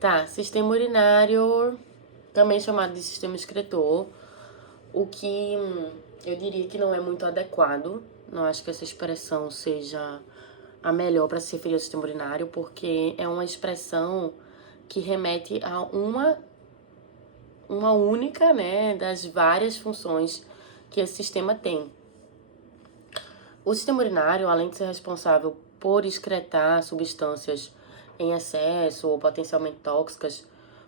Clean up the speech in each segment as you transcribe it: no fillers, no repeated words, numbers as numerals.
Tá, sistema urinário, também chamado de sistema excretor, o que eu diria que não é muito adequado. Não acho que essa expressão seja a melhor para se referir ao sistema urinário, porque é uma expressão que remete a uma única, né, das várias funções que esse sistema tem. O sistema urinário, além de ser responsável por excretar substâncias em excesso ou potencialmente tóxicas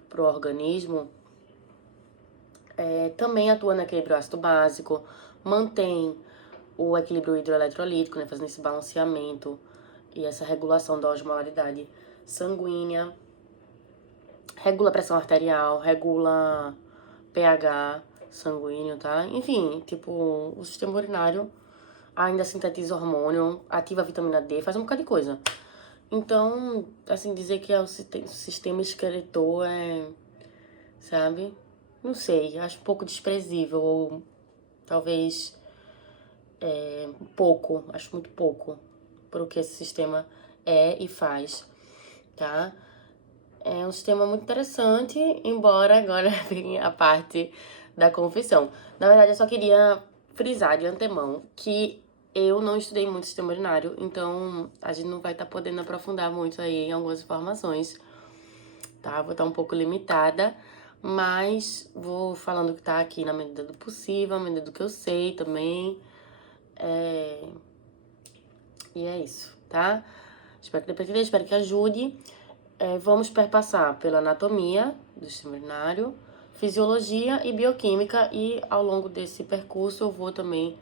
para o organismo, também atua no equilíbrio ácido básico, mantém o equilíbrio hidroeletrolítico, né, fazendo esse balanceamento e essa regulação da osmolaridade sanguínea, regula a pressão arterial, regula pH sanguíneo, tá? Enfim, tipo, o sistema urinário ainda sintetiza hormônio, ativa a vitamina D, faz um bocado de coisa. Então, assim, dizer que é o sistema excretor sabe? Não sei, acho um pouco desprezível, ou talvez pouco, acho muito pouco pro que esse sistema é e faz, tá? É um sistema muito interessante, embora agora venha a parte da confissão. Na verdade, eu só queria frisar de antemão que eu não estudei muito sistema urinário, então a gente não vai estar podendo aprofundar muito aí em algumas informações, tá? Vou estar um pouco limitada, mas vou falando que tá aqui na medida do possível, na medida do que eu sei também. E é isso, tá? Espero que dê, espero que ajude. Vamos perpassar pela anatomia do sistema urinário, fisiologia e bioquímica, e ao longo desse percurso eu vou também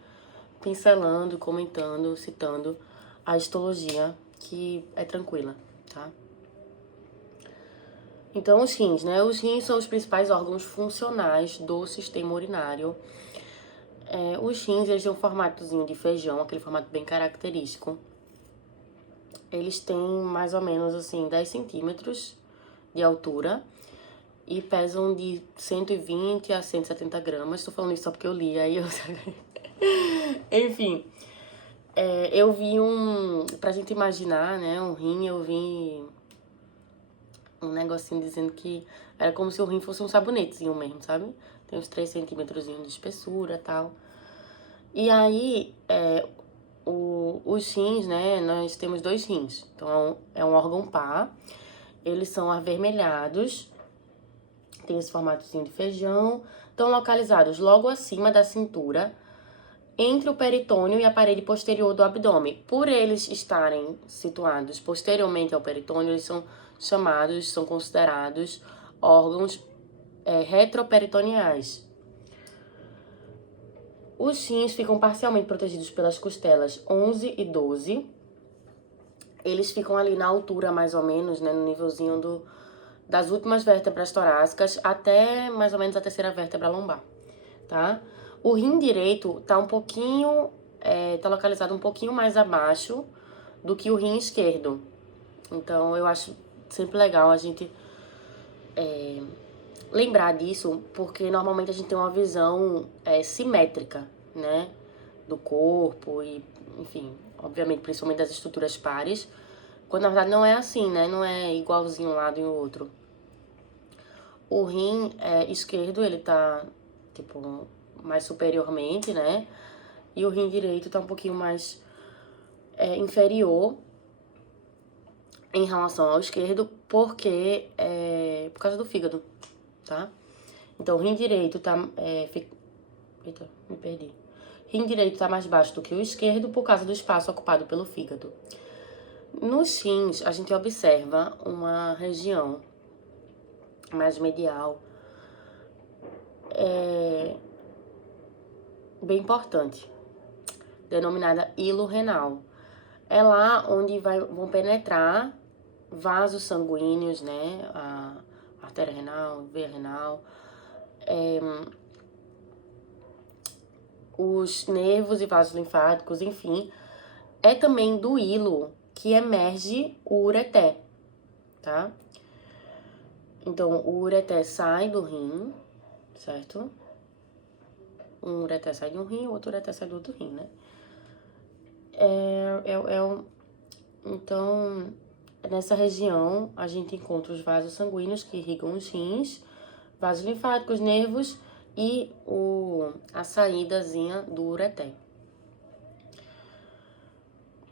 pincelando, comentando, citando a histologia, que é tranquila, tá? Então, os rins, né? Os rins são os principais órgãos funcionais do sistema urinário. Os rins, eles têm um formatozinho de feijão, aquele formato bem característico. Eles têm mais ou menos, assim, 10 centímetros de altura e pesam de 120 a 170 gramas. Tô falando isso só porque eu li, aí eu... Enfim, eu vi pra gente imaginar, né, um rim, eu vi um negocinho dizendo que era como se o rim fosse um sabonetezinho mesmo, sabe? Tem uns 3 centímetros de espessura e tal. E aí, os rins, né, nós temos 2 rins. Então, é um órgão par. Eles são avermelhados, tem esse formatozinho de feijão. Estão localizados logo acima da cintura, entre o peritônio e a parede posterior do abdômen. Por eles estarem situados posteriormente ao peritônio, eles são considerados órgãos retroperitoneais. Os rins ficam parcialmente protegidos pelas costelas 11 e 12. Eles ficam ali na altura, mais ou menos, né, no nívelzinho das últimas vértebras torácicas até mais ou menos a terceira vértebra lombar, tá? O rim direito tá tá localizado um pouquinho mais abaixo do que o rim esquerdo. Então, eu acho sempre legal a gente lembrar disso, porque normalmente a gente tem uma visão simétrica, né, do corpo e, enfim, obviamente, principalmente das estruturas pares, quando na verdade não é assim, né, não é igualzinho um lado e o outro. O rim esquerdo, ele tá, tipo, mais superiormente, né, e o rim direito tá um pouquinho mais inferior em relação ao esquerdo, porque por causa do fígado, tá? Então, o rim direito tá... Eita, me perdi. Rim direito tá mais baixo do que o esquerdo por causa do espaço ocupado pelo fígado. Nos rins, a gente observa uma região mais medial bem importante, denominada hilo renal. É lá onde vão penetrar vasos sanguíneos, né? A artéria renal, veia renal, os nervos e vasos linfáticos, enfim. É também do hilo que emerge o ureter, tá? Então, o ureter sai do rim, certo? Um ureter sai de um rim, o outro ureter sai do outro rim, né? Então, nessa região a gente encontra os vasos sanguíneos que irrigam os rins, vasos linfáticos, nervos e a saídazinha do ureter.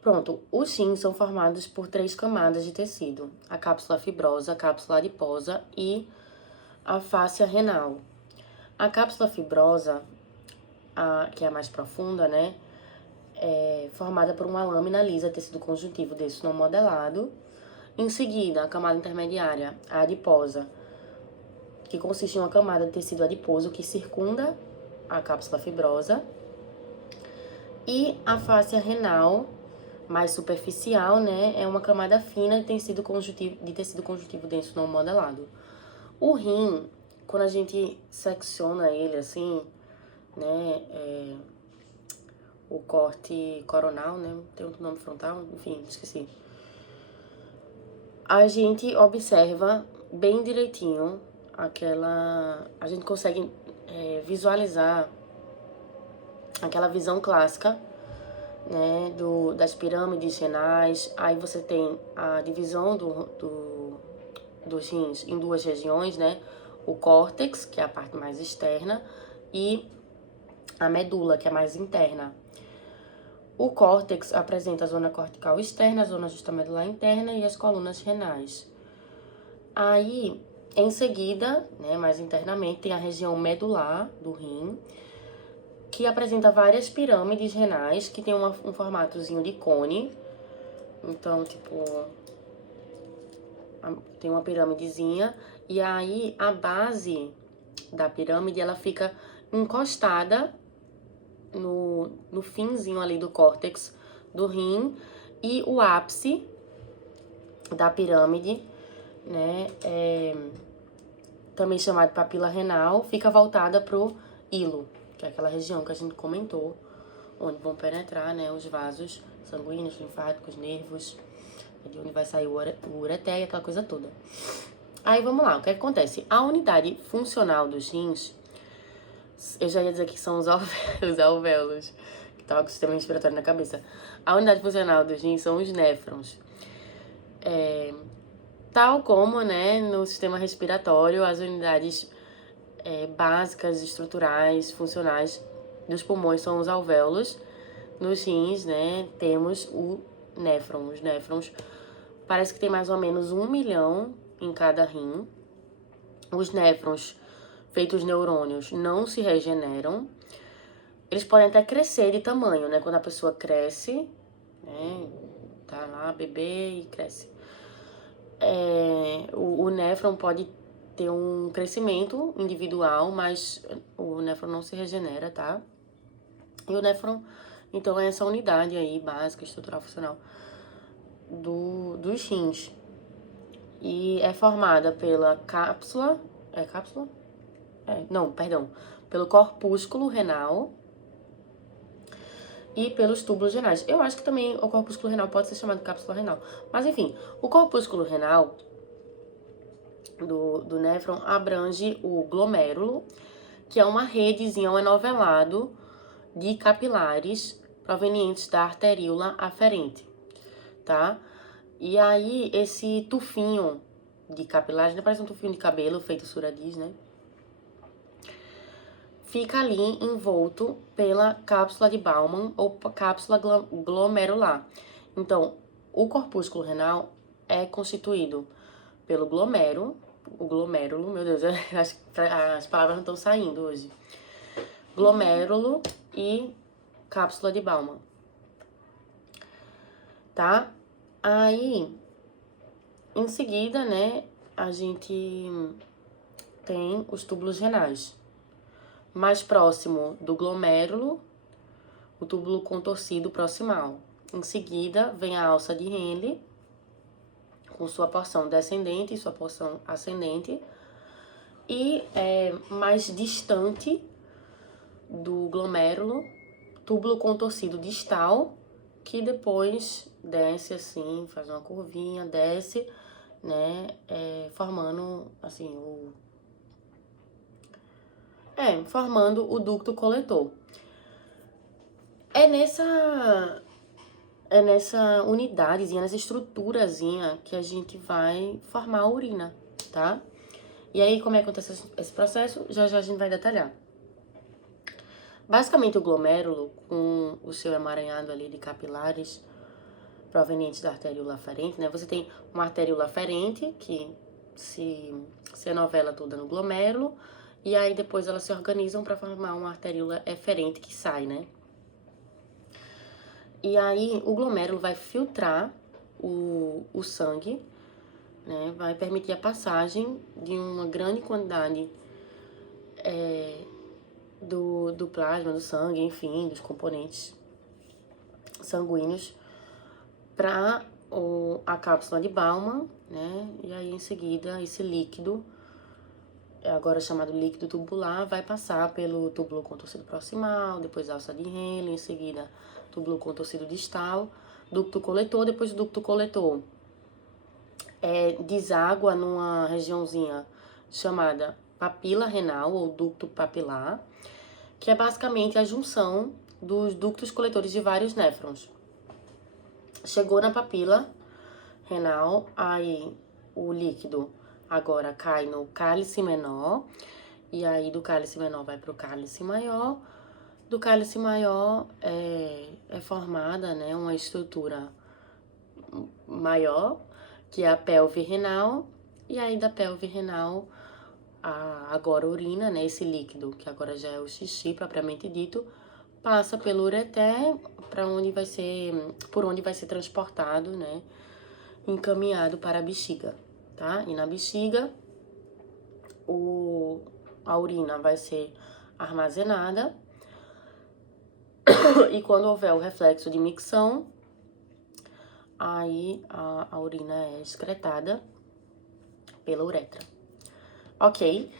Pronto, os rins são formados por 3 camadas de tecido: a cápsula fibrosa, a cápsula adiposa e a fáscia renal. A cápsula fibrosa, que é a mais profunda, né, é formada por uma lâmina lisa, tecido conjuntivo denso não modelado. Em seguida, a camada intermediária, a adiposa, que consiste em uma camada de tecido adiposo que circunda a cápsula fibrosa. E a fáscia renal, mais superficial, né, é uma camada fina de tecido conjuntivo denso não modelado. O rim, quando a gente secciona ele assim, né, o corte coronal, né, tem outro nome frontal, enfim, esqueci. A gente observa bem direitinho a gente consegue visualizar aquela visão clássica, né, das pirâmides renais. Aí você tem a divisão dos rins em 2 regiões, né, o córtex, que é a parte mais externa, e a medula, que é mais interna. O córtex apresenta a zona cortical externa, a zona justamedular interna e as colunas renais. Aí, em seguida, né, mais internamente, tem a região medular do rim, que apresenta várias pirâmides renais, que tem um formatozinho de cone. Então, tipo, tem uma pirâmidezinha, e aí a base da pirâmide, ela fica encostada no finzinho ali do córtex do rim, e o ápice da pirâmide, né, também chamado de papila renal, fica voltada pro hilo, que é aquela região que a gente comentou, onde vão penetrar, né, os vasos sanguíneos, linfáticos, nervos, de onde vai sair o ureter e aquela coisa toda. Aí vamos lá, o que acontece? A unidade funcional dos rins, eu já ia dizer que são os alvéolos, que tava com o sistema respiratório na cabeça. A unidade funcional dos rins são os néfrons. Tal como, né, no sistema respiratório, as unidades básicas, estruturais, funcionais dos pulmões são os alvéolos. Nos rins, né, temos o néfron. Os néfrons, parece que tem mais ou menos 1 milhão em cada rim. Os néfrons, feitos neurônios, não se regeneram. Eles podem até crescer de tamanho, né? Quando a pessoa cresce, né? Tá lá, bebê e cresce. O néfron pode ter um crescimento individual, mas o néfron não se regenera, tá? E o néfron, então, é essa unidade aí, básica, estrutural, funcional dos rins. E é formada pela cápsula... É cápsula? Não, perdão. Pelo corpúsculo renal e pelos túbulos renais. Eu acho que também o corpúsculo renal pode ser chamado de cápsula renal. Mas, enfim, o corpúsculo renal do néfron abrange o glomérulo, que é uma redezinha, um enovelado de capilares provenientes da arteríola aferente, tá? E aí, esse tufinho de capilares, né? Parece um tufinho de cabelo, feito Suradiz, né? Fica ali envolto pela cápsula de Bowman ou cápsula glomerular. Então, o corpúsculo renal é constituído pelo o glomérulo, meu Deus, as palavras não estão saindo hoje. Glomérulo e cápsula de Bowman, tá? Aí, em seguida, né, a gente tem os túbulos renais. Mais próximo do glomérulo, o túbulo contorcido proximal. Em seguida, vem a alça de Henle, com sua porção descendente e sua porção ascendente. E mais distante do glomérulo, túbulo contorcido distal, que depois desce assim, faz uma curvinha, desce, né, formando assim formando o ducto coletor. É é nessa unidadezinha, nessa estruturazinha que a gente vai formar a urina, tá? E aí, como é que acontece esse processo? Já já a gente vai detalhar. Basicamente, o glomérulo, com o seu emaranhado ali de capilares provenientes da artéria aferente, né? Você tem uma artéria aferente que se anovela toda no glomérulo, e aí depois elas se organizam para formar uma artéria eferente que sai, né? E aí o glomérulo vai filtrar o sangue, né? Vai permitir a passagem de uma grande quantidade do plasma, do sangue, enfim, dos componentes sanguíneos para a cápsula de Bowman, né? E aí em seguida esse líquido, agora chamado líquido tubular, vai passar pelo túbulo contorcido proximal, depois alça de Henle, em seguida túbulo contorcido distal, ducto coletor, depois do ducto coletor deságua numa regiãozinha chamada papila renal ou ducto papilar, que é basicamente a junção dos ductos coletores de vários néfrons. Chegou na papila renal, aí o líquido agora cai no cálice menor, e aí do cálice menor vai para o cálice maior. Do cálice maior é formada, né, uma estrutura maior, que é a pelve renal, e aí da pelve renal, agora a urina, né, esse líquido, que agora já é o xixi propriamente dito, passa pelo ureter, por onde vai ser transportado, né, encaminhado para a bexiga, tá? E na bexiga, a urina vai ser armazenada, e quando houver o reflexo de micção, aí a urina é excretada pela uretra. Ok.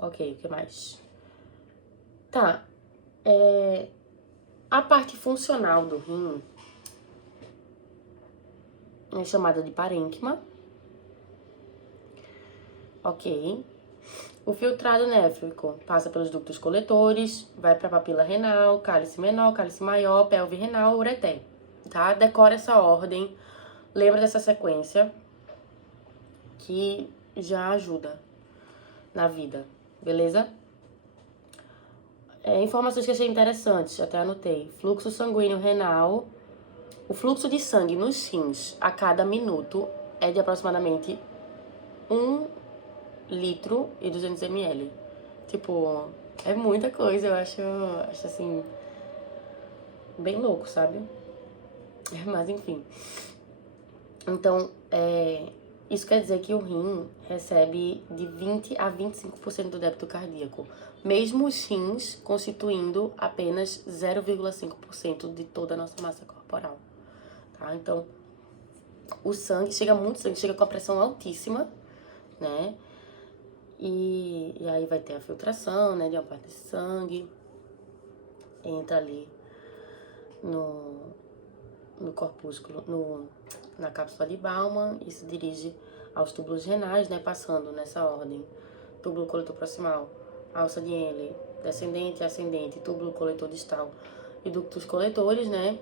Ok, o que mais? Tá. A parte funcional do rim é chamada de parênquima. Ok. O filtrado néfrico passa pelos ductos coletores, vai para a papila renal, cálice menor, cálice maior, pelve renal, ureter, tá? Decora essa ordem, lembra dessa sequência que já ajuda na vida, beleza? Informações que achei interessantes, até anotei. Fluxo sanguíneo renal. O fluxo de sangue nos rins a cada minuto é de aproximadamente 1 litro e 200 ml. Tipo, é muita coisa, eu acho assim, bem louco, sabe? Mas enfim. Então, isso quer dizer que o rim recebe de 20 a 25% do débito cardíaco, mesmo os rins constituindo apenas 0,5% de toda a nossa massa corporal, tá? Então, o sangue chega com a pressão altíssima, né? E aí vai ter a filtração, né, de uma parte desse sangue, entra ali no corpúsculo, na cápsula de Bowman e se dirige aos túbulos renais, né, passando nessa ordem: túbulo coletor proximal, alça de Henle, descendente e ascendente, túbulo coletor distal e ductos coletores, né,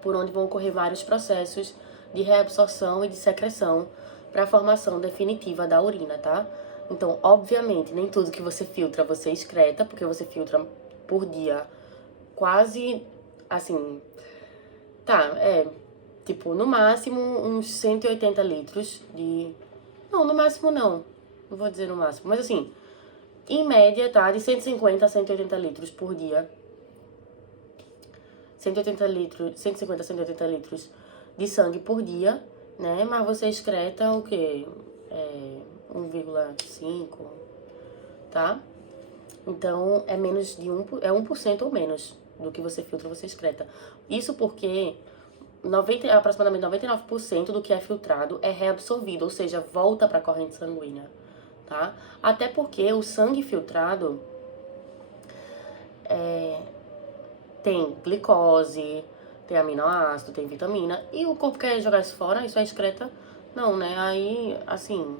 por onde vão ocorrer vários processos de reabsorção e de secreção para a formação definitiva da urina, tá? Então, obviamente, nem tudo que você filtra você excreta, porque você filtra por dia quase, assim, tipo, no máximo uns 180 litros de... Não, no máximo não vou dizer no máximo, mas assim, em média, tá, de 150 a 180 litros por dia. 180 litros, 150 a 180 litros de sangue por dia, né? Mas você excreta o quê? 1,5, tá? Então, é menos de 1% ou menos do que você filtra, você excreta. Isso porque aproximadamente 99% do que é filtrado é reabsorvido, ou seja, volta para a corrente sanguínea, tá? Até porque o sangue filtrado tem glicose, tem aminoácido, tem vitamina, e o corpo quer jogar isso fora, isso é excreta? Não, né? Aí, assim,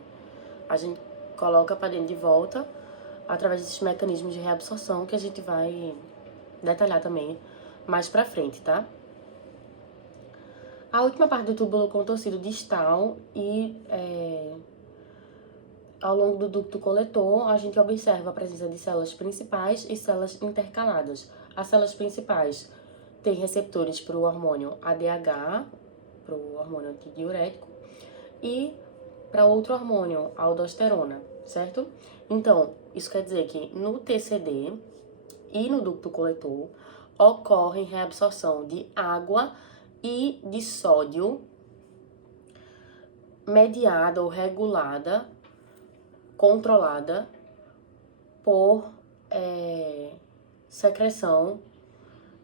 a gente coloca pra dentro de volta através desses mecanismos de reabsorção que a gente vai detalhar também mais pra frente, tá? A última parte do túbulo contorcido distal e ao longo do ducto coletor, a gente observa a presença de células principais e células intercaladas. As células principais têm receptores para o hormônio ADH, para o hormônio antidiurético, e para outro hormônio, a aldosterona, certo? Então, isso quer dizer que no TCD e no ducto coletor ocorre reabsorção de água e de sódio mediada ou regulada, controlada por secreção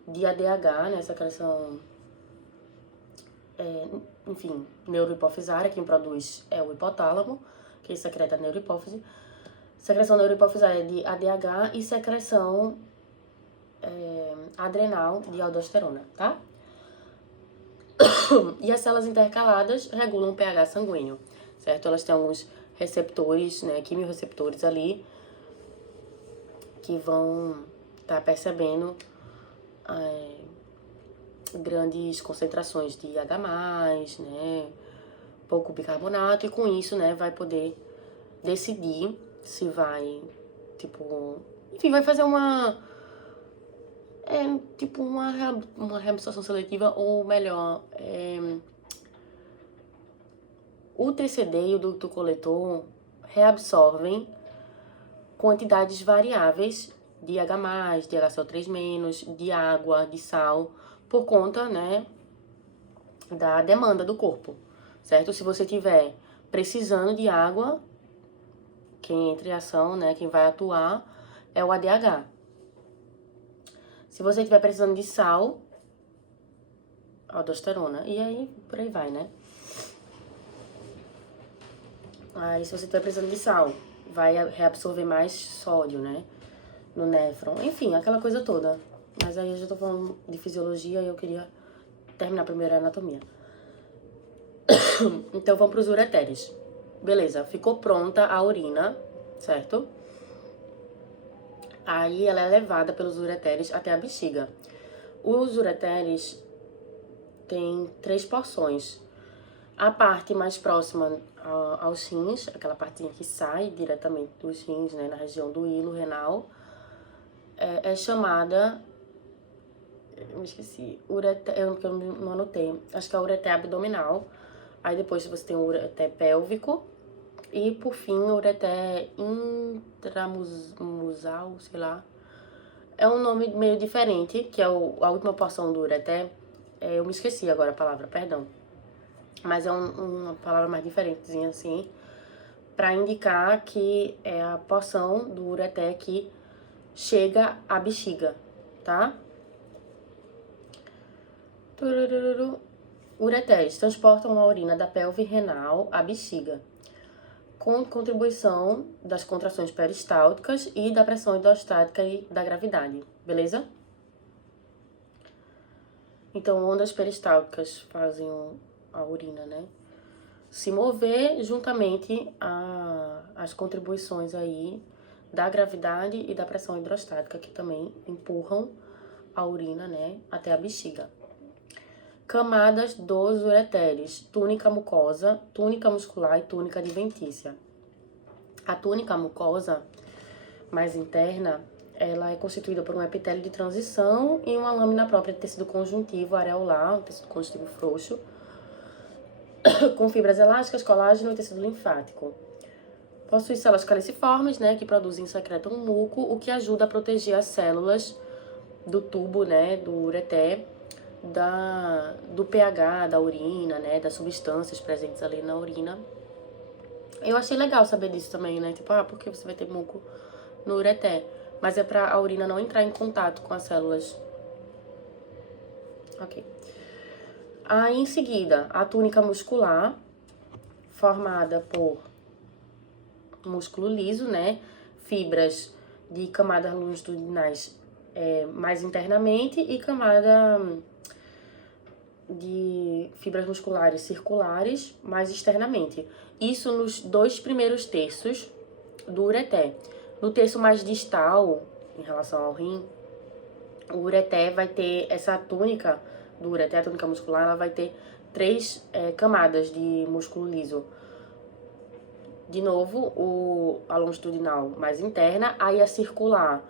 de ADH, né? Secreção, enfim, neurohipofisária. Quem produz é o hipotálamo, que secreta a neurohipófise. Secreção neurohipofisária de ADH e secreção adrenal de aldosterona, tá? E as células intercaladas regulam o pH sanguíneo, certo? Elas têm alguns receptores, né, quimiorreceptores ali, que vão estar percebendo grandes concentrações de H+, né, pouco bicarbonato, e com isso, né, vai poder decidir se vai, tipo, enfim, vai fazer uma reabsorção seletiva, ou melhor, o TCD e o ducto coletor reabsorvem quantidades variáveis de H+, de HCl3-, de água, de sal, por conta, né, da demanda do corpo, certo? Se você tiver precisando de água, quem entra em ação, né, quem vai atuar é o ADH. Se você estiver precisando de sal, aldosterona, e aí por aí vai, né? Aí se você estiver precisando de sal, vai reabsorver mais sódio, né, no néfron, enfim, aquela coisa toda. Mas aí eu já tô falando de fisiologia e eu queria terminar primeiro a anatomia. Então vamos pros ureteres. Beleza, ficou pronta a urina, certo? Aí ela é levada pelos ureteres até a bexiga. Os ureteres têm 3 porções. A parte mais próxima aos rins, aquela partinha que sai diretamente dos rins, né, na região do hilo renal, é chamada... Eu me esqueci. Eu não anotei. Acho que é o ureter abdominal. Aí depois você tem o ureter pélvico. E por fim, o ureter intramusal, sei lá. É um nome meio diferente, que é a última porção do ureter. Eu me esqueci agora a palavra, perdão. Mas é uma palavra mais diferentezinha assim, pra indicar que é a porção do ureter que chega à bexiga, tá? Ureteres transportam a urina da pelve renal à bexiga, com contribuição das contrações peristálticas e da pressão hidrostática e da gravidade, beleza? Então, ondas peristálticas fazem a urina, né, se mover juntamente às contribuições aí da gravidade e da pressão hidrostática, que também empurram a urina, né, até a bexiga. Camadas dos ureteres: túnica mucosa, túnica muscular e túnica adventícia. A túnica mucosa mais interna, ela é constituída por um epitélio de transição e uma lâmina própria de tecido conjuntivo areolar, um tecido conjuntivo frouxo, com fibras elásticas, colágeno e tecido linfático. Possui células caliciformes, né, que produzem e secretam muco, o que ajuda a proteger as células do tubo, né, do ureter, do pH da urina, né, das substâncias presentes ali na urina. Eu achei legal saber disso também, né, tipo, por que você vai ter muco no ureter? Mas é pra a urina não entrar em contato com as células. Ok. Aí, em seguida, a túnica muscular, formada por músculo liso, né, fibras de camadas longitudinais mais internamente e camada de fibras musculares circulares mais externamente. Isso nos 2 primeiros terços do ureter. No terço mais distal, em relação ao rim, O ureter vai ter essa túnica do ureter, a túnica muscular, ela vai ter 3 camadas de músculo liso. De novo, a longitudinal mais interna, aí a circular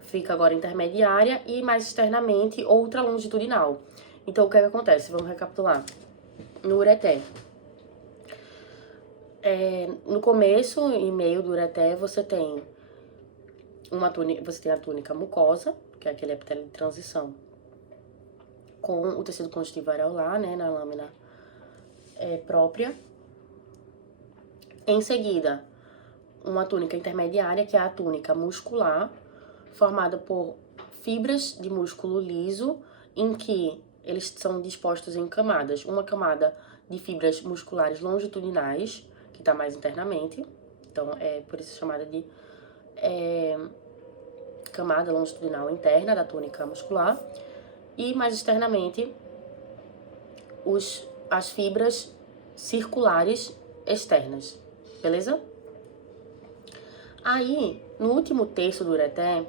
fica agora intermediária e mais externamente outra longitudinal. Então, o que é que acontece? Vamos recapitular. No ureter, no começo e meio do ureter, você tem a túnica mucosa, que é aquele epitélio de transição, com o tecido conjuntivo areolar, né, na lâmina própria. Em seguida, uma túnica intermediária, que é a túnica muscular, formada por fibras de músculo liso, em que eles são dispostos em camadas. Uma camada de fibras musculares longitudinais, que está mais internamente, então é por isso chamada de camada longitudinal interna da túnica muscular, e mais externamente as fibras circulares externas, beleza? Aí, no último terço do ureter,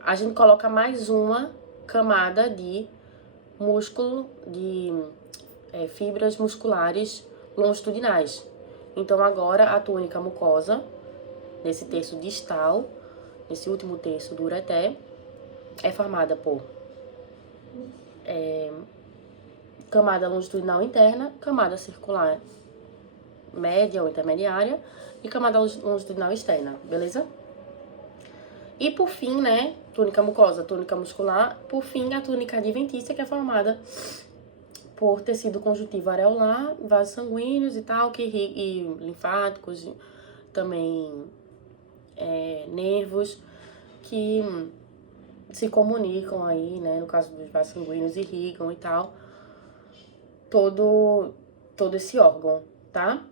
a gente coloca mais uma camada de músculo, de fibras musculares longitudinais. Então, agora, a túnica mucosa, nesse terço distal, nesse último terço do ureter, é formada por camada longitudinal interna, camada circular média ou intermediária e camada longitudinal externa, beleza? E por fim, né, túnica mucosa, túnica muscular, por fim a túnica adventícia, que é formada por tecido conjuntivo areolar, vasos sanguíneos e tal, e linfáticos, também nervos, que se comunicam aí, né, no caso dos vasos sanguíneos, irrigam e tal, todo esse órgão, tá?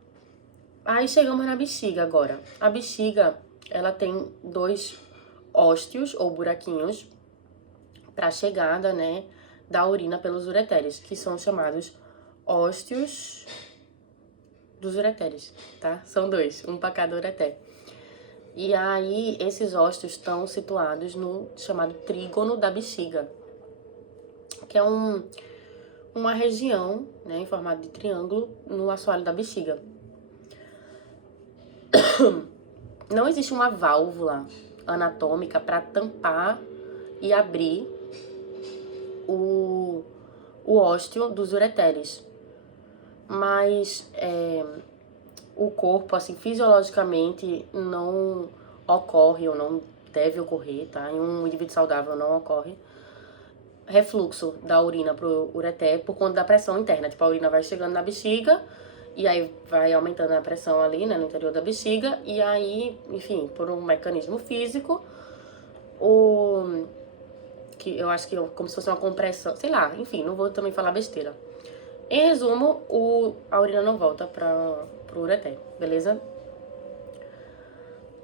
Aí chegamos na bexiga agora. A bexiga, ela tem 2 ósteos ou buraquinhos para chegada, né, da urina pelos ureteres, que são chamados ósteos dos ureteres, tá? São 2, um para cada ureter. E aí, esses ósteos estão situados no chamado trígono da bexiga, que é uma região, né, em formato de triângulo no assoalho da bexiga. Não existe uma válvula anatômica para tampar e abrir o ósteo dos ureteres, mas o corpo, assim, fisiologicamente não ocorre ou não deve ocorrer, tá? Em um indivíduo saudável não ocorre refluxo da urina pro ureter por conta da pressão interna. Tipo, a urina vai chegando na bexiga e aí vai aumentando a pressão ali, né, no interior da bexiga, e aí, enfim, por um mecanismo físico, que eu acho que é como se fosse uma compressão, sei lá, enfim, não vou também falar besteira. Em resumo, a urina não volta pro ureter, beleza?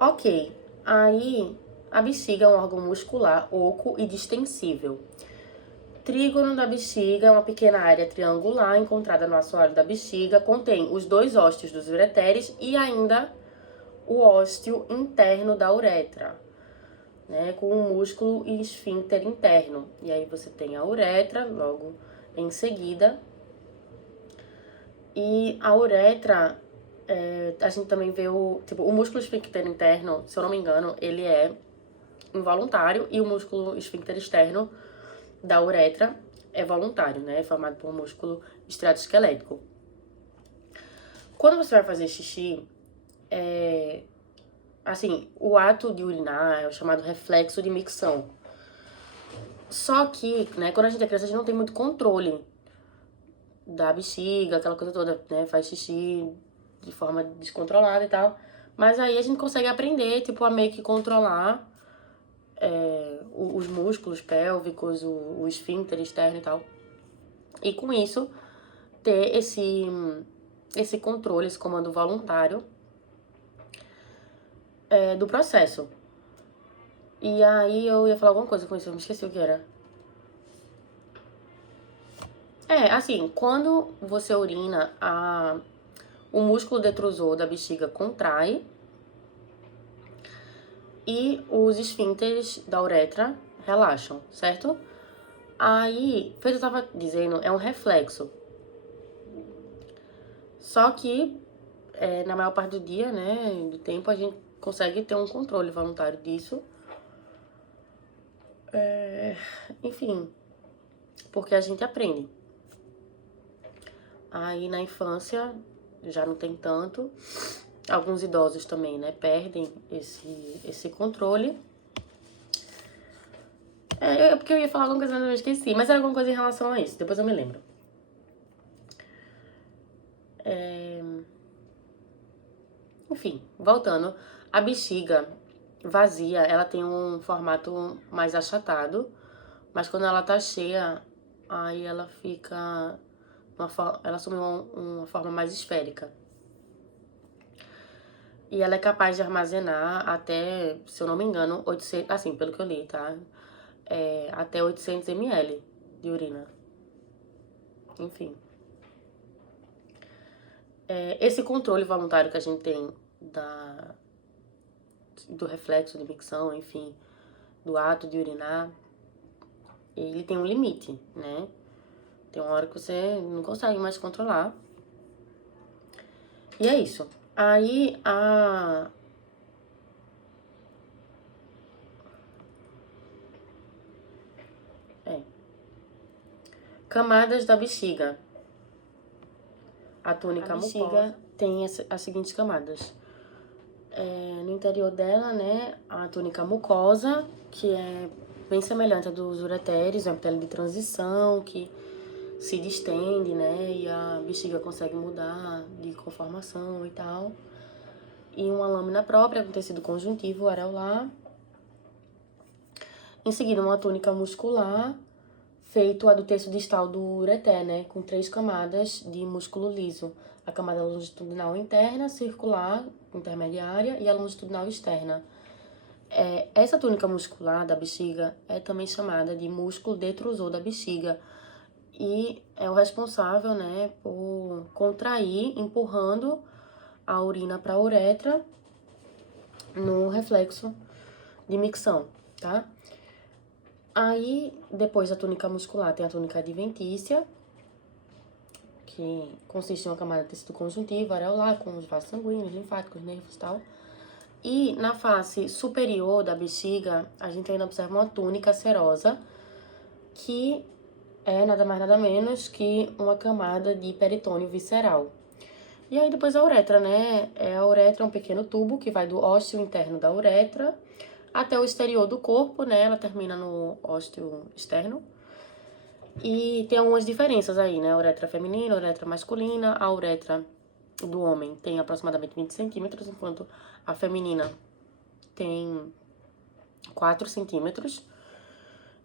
Ok, aí a bexiga é um órgão muscular oco e distensível. Trígono da bexiga é uma pequena área triangular encontrada no assoalho da bexiga, contém os 2 ósteos dos ureteres e ainda o ósteo interno da uretra, né, com o músculo e esfíncter interno. E aí você tem a uretra logo em seguida. E a uretra, a gente também vê o músculo esfíncter interno, se eu não me engano, ele é involuntário, e o músculo esfíncter externo da uretra é voluntário, né? É formado por um músculo estriato-esquelético. Quando você vai fazer xixi, assim, o ato de urinar é o chamado reflexo de micção. Só que, né, quando a gente é criança, a gente não tem muito controle da bexiga, aquela coisa toda, né? Faz xixi de forma descontrolada e tal. Mas aí a gente consegue aprender, tipo, a meio que controlar os músculos pélvicos, o esfíncter externo e tal. E com isso, ter esse controle, esse comando voluntário do processo. E aí eu ia falar alguma coisa com isso, eu me esqueci o que era. Assim, quando você urina, o músculo detrusor da bexiga contrai e os esfíncteres da uretra relaxam, certo? Aí, feito eu tava dizendo, é um reflexo. Só que, na maior parte do dia, né, do tempo, a gente consegue ter um controle voluntário disso. Enfim, porque a gente aprende. Aí, na infância, já não tem tanto. Alguns idosos também, né, perdem esse controle. Porque eu ia falar alguma coisa, mas eu esqueci. Mas era alguma coisa em relação a isso, depois eu me lembro. Enfim, voltando. A bexiga vazia, ela tem um formato mais achatado. Mas quando ela tá cheia, aí ela fica... ela assume uma forma mais esférica. E ela é capaz de armazenar até, se eu não me engano, 800... Assim, pelo que eu li, tá? Até 800 ml de urina. Enfim. Esse controle voluntário que a gente tem do reflexo de micção, enfim, do ato de urinar, ele tem um limite, né? Tem uma hora que você não consegue mais controlar. E é isso. Aí, camadas da bexiga. A túnica mucosa tem as seguintes camadas. No interior dela, né, a túnica mucosa, que é bem semelhante à dos ureteres, é uma pele de transição, que se distende, né, e a bexiga consegue mudar de conformação e tal. E uma lâmina própria com tecido conjuntivo areolar. Em seguida, uma túnica muscular, feito a do terço distal do ureter, né, com 3 camadas de músculo liso. A camada longitudinal interna, circular, intermediária, e a longitudinal externa. Essa túnica muscular da bexiga é também chamada de músculo detrusor da bexiga, e é o responsável, né, por contrair, empurrando a urina para a uretra no reflexo de micção, tá? Aí, depois da túnica muscular, tem a túnica adventícia, que consiste em uma camada de tecido conjuntivo, areolar, com os vasos sanguíneos, linfáticos, nervos e tal. E na face superior da bexiga, a gente ainda observa uma túnica serosa, que é nada mais nada menos que uma camada de peritônio visceral. E aí depois a uretra, né? A uretra é um pequeno tubo que vai do ósseo interno da uretra até o exterior do corpo, né? Ela termina no ósseo externo. E tem algumas diferenças aí, né? A uretra feminina, a uretra masculina. A uretra do homem tem aproximadamente 20 centímetros, enquanto a feminina tem 4 centímetros,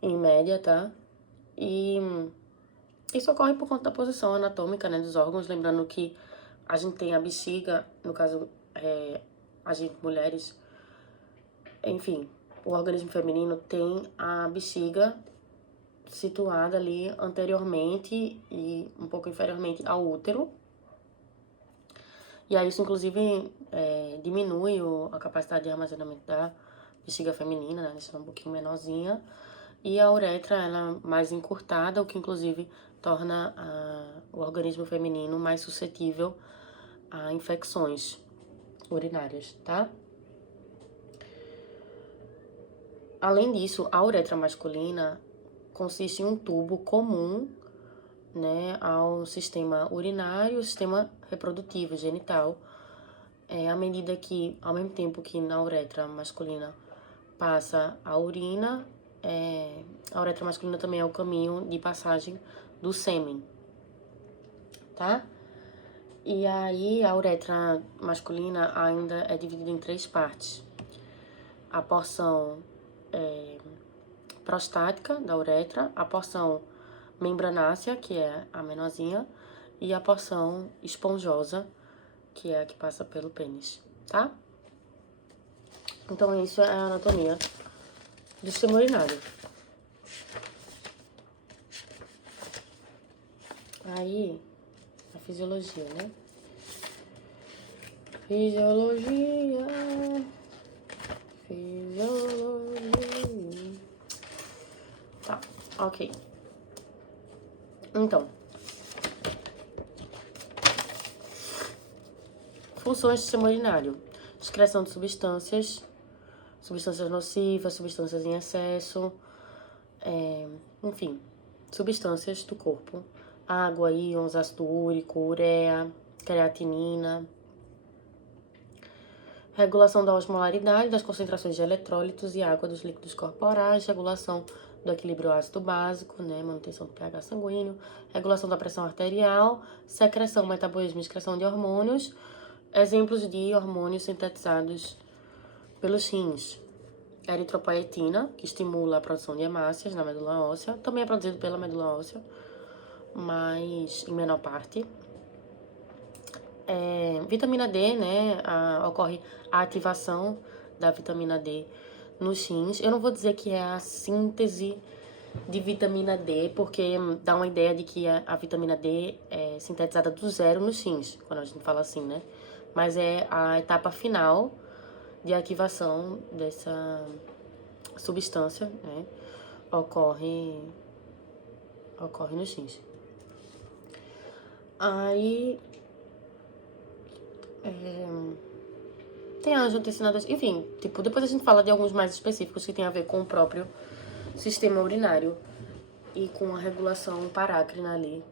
em média, tá? E isso ocorre por conta da posição anatômica, né, dos órgãos. Lembrando que a gente tem a bexiga, no caso, a gente, mulheres, enfim, o organismo feminino tem a bexiga situada ali anteriormente e um pouco inferiormente ao útero. E aí isso, inclusive, diminui a capacidade de armazenamento da bexiga feminina, né? Deixa ela um pouquinho menorzinha. E a uretra, ela é mais encurtada, o que, inclusive, torna o organismo feminino mais suscetível a infecções urinárias, tá? Além disso, a uretra masculina consiste em um tubo comum, né, ao sistema urinário, sistema reprodutivo, genital. À medida que, ao mesmo tempo que na uretra masculina passa a urina, a uretra masculina também é o caminho de passagem do sêmen, tá? E aí a uretra masculina ainda é dividida em 3 partes. A porção prostática da uretra, a porção membranácea, que é a menorzinha, e a porção esponjosa, que é a que passa pelo pênis, tá? Então, isso é a anatomia do sistema urinário. Aí, a fisiologia, né? Fisiologia. Ok. Então, funções do sistema urinário. Excreção de substâncias nocivas, substâncias em excesso, enfim, substâncias do corpo. Água, íons, ácido úrico, ureia, creatinina. Regulação da osmolaridade, das concentrações de eletrólitos e água dos líquidos corporais. Regulação do equilíbrio ácido básico, né? Manutenção do pH sanguíneo. Regulação da pressão arterial. Secreção, metabolismo e excreção de hormônios. Exemplos de hormônios sintetizados pelos rins. Eritropoetina, que estimula a produção de hemácias na medula óssea. Também é produzido pela medula óssea, mas em menor parte. Vitamina D, né? Ocorre a ativação da vitamina D nos rins. Eu não vou dizer que é a síntese de vitamina D, porque dá uma ideia de que a vitamina D é sintetizada do zero nos rins, quando a gente fala assim, né? Mas é a etapa final de ativação dessa substância, né? Ocorre nos rins. Aí tem angiotensinadas, enfim, tipo, depois a gente fala de alguns mais específicos que tem a ver com o próprio sistema urinário e com a regulação parácrina ali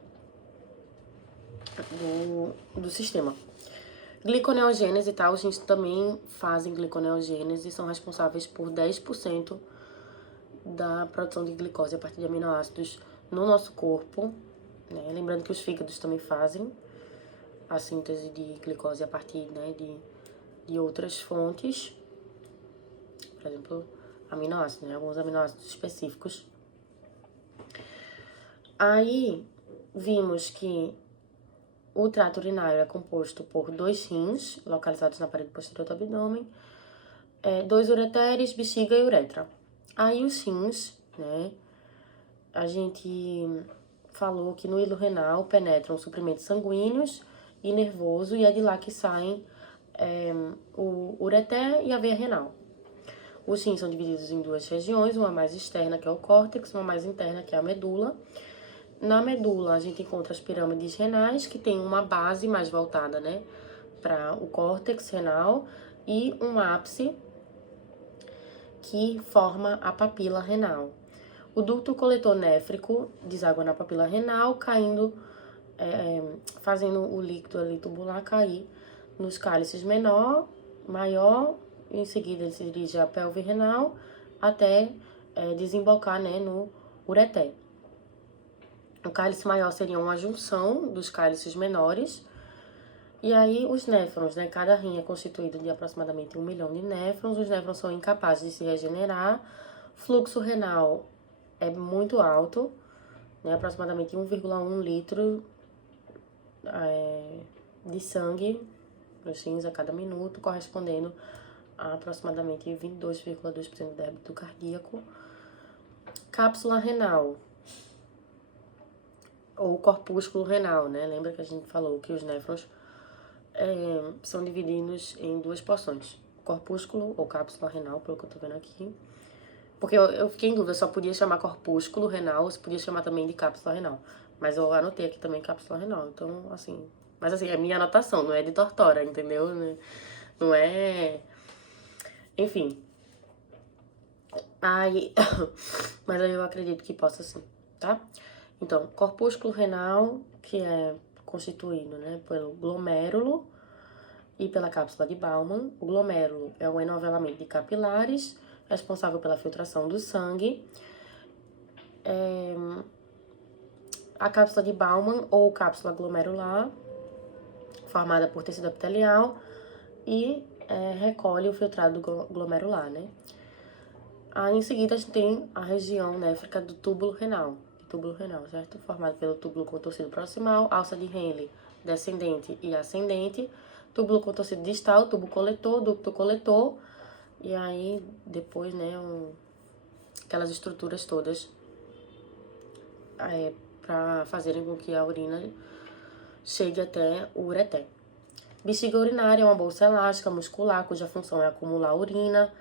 do sistema. Gliconeogênese e tal, os rins também fazem gliconeogênese e são responsáveis por 10% da produção de glicose a partir de aminoácidos no nosso corpo, né? Lembrando que os fígados também fazem a síntese de glicose a partir, né, de outras fontes, por exemplo, aminoácidos, né? Alguns aminoácidos específicos. Aí, vimos que o trato urinário é composto por 2 rins, localizados na parede posterior do abdômen, 2 ureteres, bexiga e uretra. Aí os rins, né, a gente falou que no hilo renal penetram suprimentos sanguíneos e nervoso, e é de lá que saem o ureter e a veia renal. Os rins são divididos em 2 regiões, uma mais externa, que é o córtex, uma mais interna, que é a medula. Na medula, a gente encontra as pirâmides renais, que tem uma base mais voltada, né, para o córtex renal, e um ápice que forma a papila renal. O ducto coletor néfrico deságua na papila renal, caindo, fazendo o líquido ali tubular cair nos cálices maior, e em seguida ele se dirige à pelve renal, até desembocar, né, no ureter. O cálice maior seria uma junção dos cálices menores. E aí, os néfrons, né? Cada rim é constituído de aproximadamente 1 milhão de néfrons. Os néfrons são incapazes de se regenerar. Fluxo renal é muito alto, né? Aproximadamente 1,1 litro de sangue nos rins a cada minuto, correspondendo a aproximadamente 22,2% do débito cardíaco. Cápsula renal, ou corpúsculo renal, né? Lembra que a gente falou que os néfrons são divididos em 2 porções. Corpúsculo ou cápsula renal, pelo que eu tô vendo aqui. Porque eu fiquei em dúvida, só podia chamar corpúsculo renal, ou se podia chamar também de cápsula renal. Mas eu anotei aqui também cápsula renal, então, assim... Mas, assim, é minha anotação, não é de Tortora, entendeu? Não é... Enfim. Aí... Mas aí eu acredito que possa sim, tá? Então, corpúsculo renal, que é constituído, né, pelo glomérulo e pela cápsula de Bowman. O glomérulo é um enovelamento de capilares, responsável pela filtração do sangue. A cápsula de Bowman, ou cápsula glomerular, formada por tecido epitelial, e recolhe o filtrado glomerular, né? Aí, em seguida, a gente tem a região néfrica do túbulo renal, certo? Formado pelo túbulo contorcido proximal, alça de Henle descendente e ascendente, túbulo contorcido distal, tubo coletor, ducto coletor, e aí depois, né, aquelas estruturas todas para fazerem com que a urina chegue até o ureter. Bexiga urinária é uma bolsa elástica muscular cuja função é acumular urina.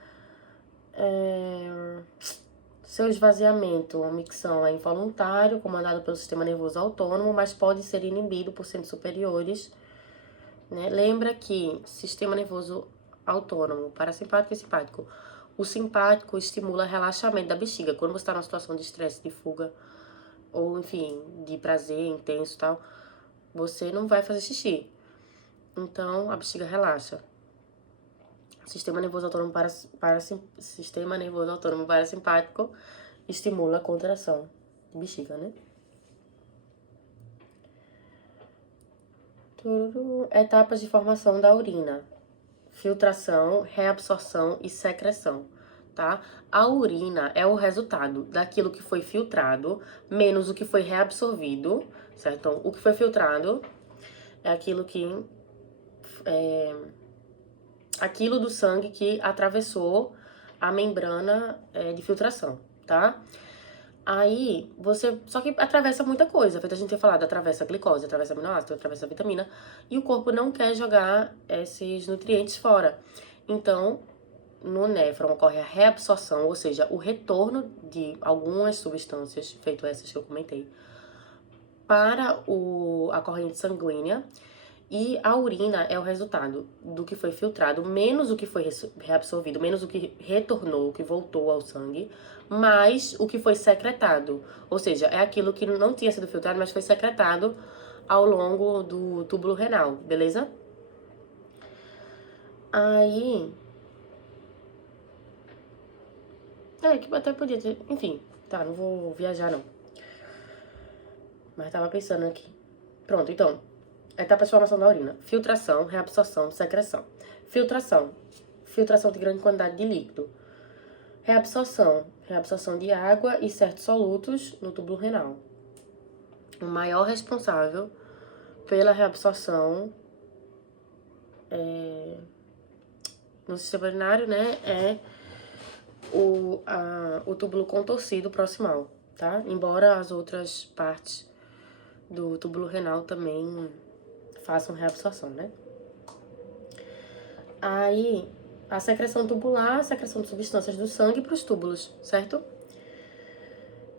Seu esvaziamento ou micção é involuntário, comandado pelo sistema nervoso autônomo, mas pode ser inibido por centros superiores, né? Lembra que sistema nervoso autônomo, parasimpático e simpático. O simpático estimula relaxamento da bexiga. Quando você está numa situação de estresse, de fuga, ou enfim, de prazer intenso e tal, você não vai fazer xixi. Então, a bexiga relaxa. Sistema nervoso autônomo sistema nervoso autônomo parasimpático estimula a contração de bexiga, né? Etapas de formação da urina: filtração, reabsorção e secreção, tá? A urina é o resultado daquilo que foi filtrado menos o que foi reabsorvido, certo? Então, o que foi filtrado é aquilo do sangue que atravessou a membrana de filtração, tá? Aí, só que atravessa muita coisa, feito a gente ter falado, atravessa a glicose, atravessa aminoácido, atravessa a vitamina, e o corpo não quer jogar esses nutrientes fora. Então, no néfron ocorre a reabsorção, ou seja, o retorno de algumas substâncias, feito essas que eu comentei, para a corrente sanguínea, e a urina é o resultado do que foi filtrado, menos o que foi reabsorvido, menos o que retornou, o que voltou ao sangue, mais o que foi secretado. Ou seja, é aquilo que não tinha sido filtrado, mas foi secretado ao longo do túbulo renal, beleza? Aí... que até podia ter... Enfim, tá, não vou viajar não. Mas tava pensando aqui. Pronto, então... Etapa de formação da urina: filtração, reabsorção, secreção. Filtração de grande quantidade de líquido. Reabsorção de água e certos solutos no túbulo renal. O maior responsável pela reabsorção no sistema urinário, né, é o túbulo contorcido proximal, tá? Embora as outras partes do túbulo renal também façam reabsorção, né? Aí, a secreção tubular, a secreção de substâncias do sangue para os túbulos, certo?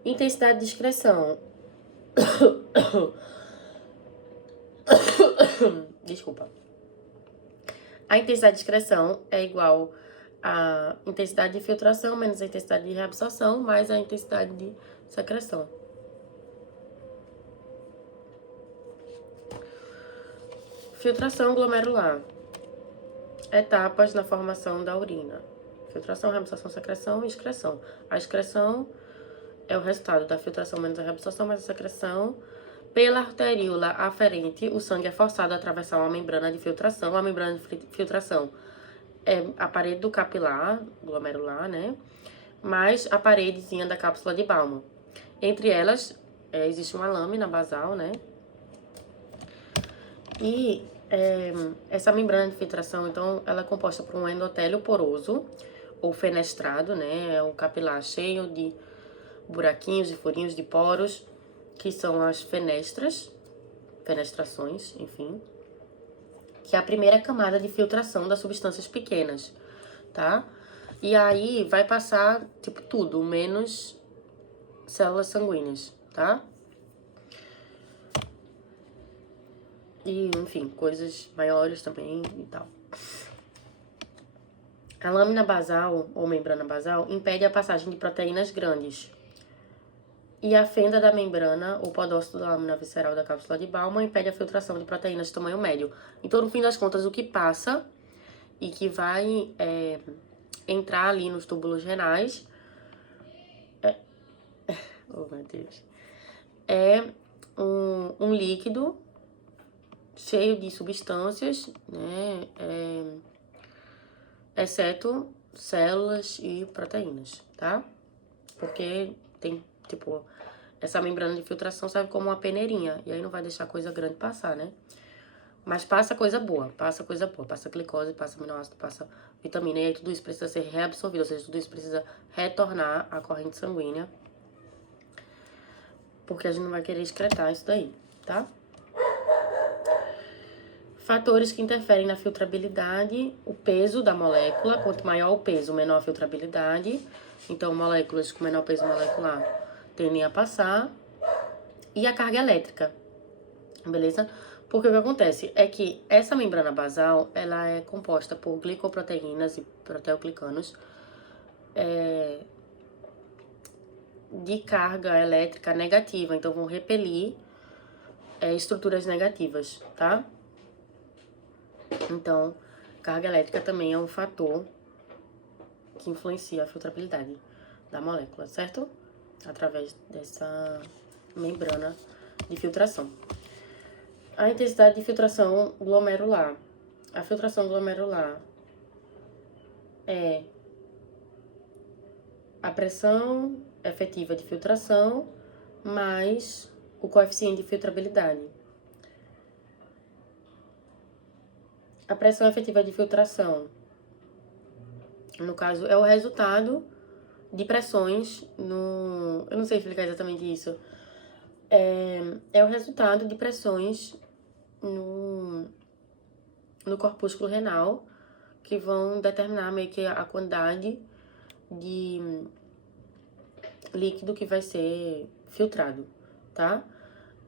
Intensidade de excreção. Desculpa. A intensidade de excreção é igual à intensidade de filtração menos a intensidade de reabsorção mais a intensidade de secreção. Filtração glomerular. Etapas na formação da urina: filtração, reabsorção, secreção e excreção. A excreção é o resultado da filtração menos a reabsorção mais a secreção. Pela arteríola aferente, o sangue é forçado a atravessar uma membrana de filtração. A membrana de filtração é a parede do capilar, glomerular, né? Mais a paredezinha da cápsula de Bowman. Entre elas, existe uma lâmina basal, né? E essa membrana de filtração, então, ela é composta por um endotélio poroso ou fenestrado, né? É um capilar cheio de buraquinhos e furinhos de poros, que são as fenestrações, enfim, que é a primeira camada de filtração das substâncias pequenas, tá? E aí vai passar, tipo, tudo, menos células sanguíneas, tá? E, enfim, coisas maiores também e tal. A lâmina basal, ou membrana basal, impede a passagem de proteínas grandes. E a fenda da membrana, ou podócito da lâmina visceral da cápsula de Bowman, impede a filtração de proteínas de tamanho médio. Então, no fim das contas, o que passa e que vai entrar ali nos túbulos renais oh, meu Deus, é um líquido cheio de substâncias, né, exceto células e proteínas, tá? Porque tem, tipo, essa membrana de filtração serve como uma peneirinha, e aí não vai deixar coisa grande passar, né? Mas passa coisa boa, passa glicose, passa aminoácido, passa vitamina, e aí tudo isso precisa ser reabsorvido, ou seja, tudo isso precisa retornar à corrente sanguínea, porque a gente não vai querer excretar isso daí, tá? Fatores que interferem na filtrabilidade: o peso da molécula. Quanto maior o peso, menor a filtrabilidade. Então, moléculas com menor peso molecular tendem a passar. E a carga elétrica, beleza? Porque o que acontece é que essa membrana basal, ela é composta por glicoproteínas e proteoglicanos de carga elétrica negativa, então vão repelir estruturas negativas, tá? Então, carga elétrica também é um fator que influencia a filtrabilidade da molécula, certo? Através dessa membrana de filtração. A intensidade de filtração glomerular. A filtração glomerular é a pressão efetiva de filtração mais o coeficiente de filtrabilidade. A pressão efetiva de filtração, no caso, é o resultado de pressões no... Eu não sei explicar exatamente isso. É o resultado de pressões no corpúsculo renal, que vão determinar meio que a quantidade de líquido que vai ser filtrado, tá?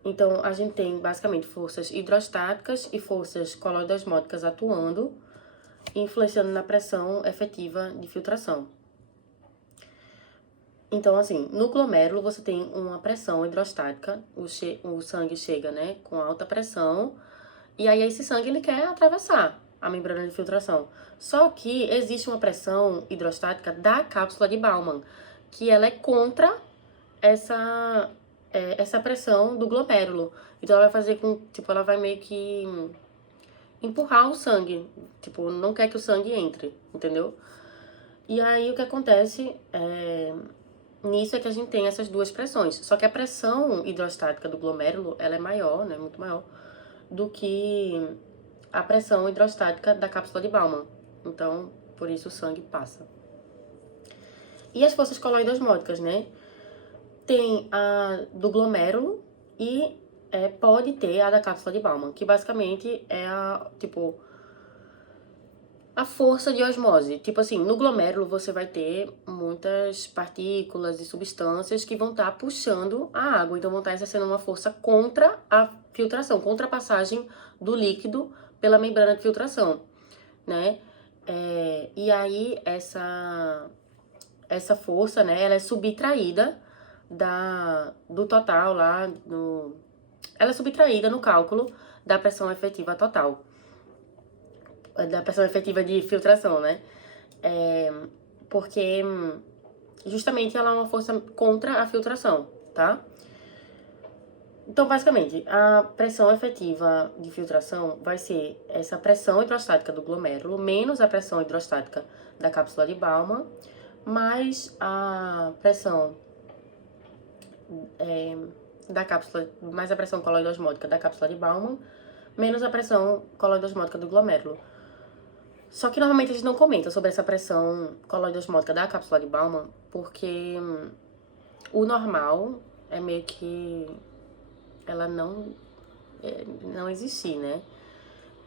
Então, a gente tem basicamente forças hidrostáticas e forças coloidosmóticas atuando, influenciando na pressão efetiva de filtração. Então, assim, no glomérulo você tem uma pressão hidrostática, o sangue chega, né, com alta pressão, e aí esse sangue ele quer atravessar a membrana de filtração. Só que existe uma pressão hidrostática da cápsula de Bowman, que ela é contra essa pressão do glomérulo. Então ela vai fazer com, tipo, ela vai meio que empurrar o sangue, tipo, não quer que o sangue entre, entendeu? E aí o que acontece nisso é que a gente tem essas duas pressões. Só que a pressão hidrostática do glomérulo, ela é maior, né, muito maior, do que a pressão hidrostática da cápsula de Bowman. Então, por isso o sangue passa. E as forças coloidosmóticas, né? Tem a do glomérulo e pode ter a da cápsula de Bowman, que basicamente é a força de osmose. Tipo assim, no glomérulo você vai ter muitas partículas e substâncias que vão estar puxando a água. Então vão estar exercendo uma força contra a filtração, contra a passagem do líquido pela membrana de filtração, né? E aí essa força, né, ela é subtraída do total lá, ela é subtraída no cálculo da pressão efetiva total. Da pressão efetiva de filtração, né? Porque justamente ela é uma força contra a filtração, tá? Então, basicamente, a pressão efetiva de filtração vai ser essa pressão hidrostática do glomérulo menos a pressão hidrostática da cápsula de Bowman, mais a pressão da cápsula, mais a pressão coloidosmótica da cápsula de Bowman, menos a pressão coloidosmótica do glomérulo. Só que normalmente a gente não comenta sobre essa pressão coloidosmótica da cápsula de Bowman, porque o normal é meio que ela não existir, né?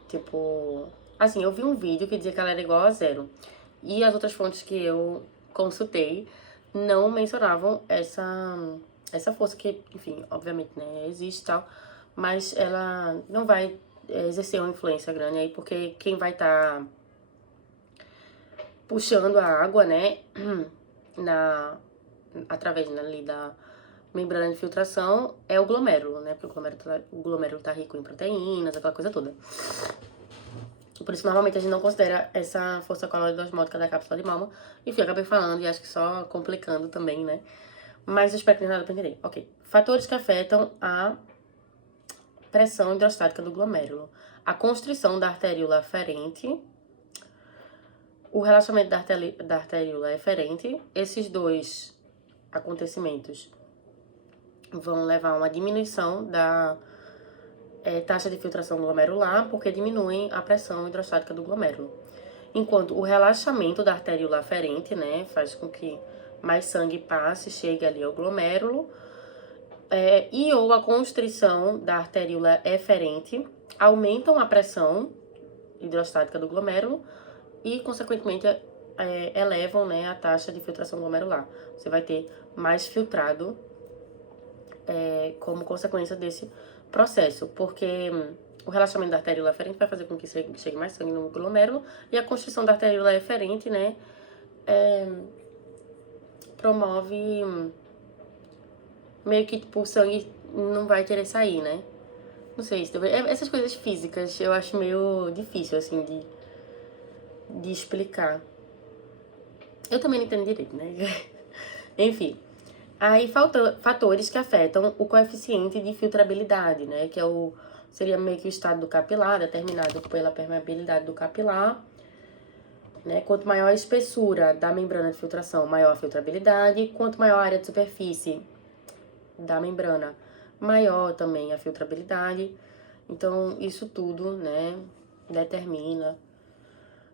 Tipo, assim, eu vi um vídeo que dizia que ela era igual a zero. E as outras fontes que eu consultei não mencionavam essa força que, enfim, obviamente, né, existe e tal, mas ela não vai exercer uma influência grande aí, porque quem vai estar puxando a água, né, através ali da membrana de filtração é o glomérulo, né, porque o glomérulo tá rico em proteínas, aquela coisa toda. Por isso, normalmente, a gente não considera essa força coloidosmótica da cápsula de Bowman. Enfim, acabei falando e acho que só complicando também, né? Mas eu espero que não tenha nada pra entender. Ok. Fatores que afetam a pressão hidrostática do glomérulo. A constrição da arteríola aferente, o relaxamento da arteríola eferente. Esses dois acontecimentos vão levar a uma diminuição da taxa de filtração glomerular, porque diminuem a pressão hidrostática do glomérulo. Enquanto o relaxamento da arteríola aferente, né, faz com que mais sangue passe, chegue ali ao glomérulo, e ou a constrição da arteríola eferente aumentam a pressão hidrostática do glomérulo e, consequentemente, elevam, né, a taxa de filtração glomerular. Você vai ter mais filtrado como consequência desse processo, porque o relaxamento da arteríola eferente vai fazer com que chegue mais sangue no glomérulo e a constrição da arteríola eferente, né, promove meio que, tipo, o sangue não vai querer sair, né? Não sei, essas coisas físicas eu acho meio difícil, assim, de explicar. Eu também não entendo direito, né? Enfim. Aí, fatores que afetam o coeficiente de filtrabilidade, né? Que seria meio que o estado do capilar, determinado pela permeabilidade do capilar, né? Quanto maior a espessura da membrana de filtração, maior a filtrabilidade. Quanto maior a área de superfície da membrana, maior também a filtrabilidade. Então, isso tudo, né, determina,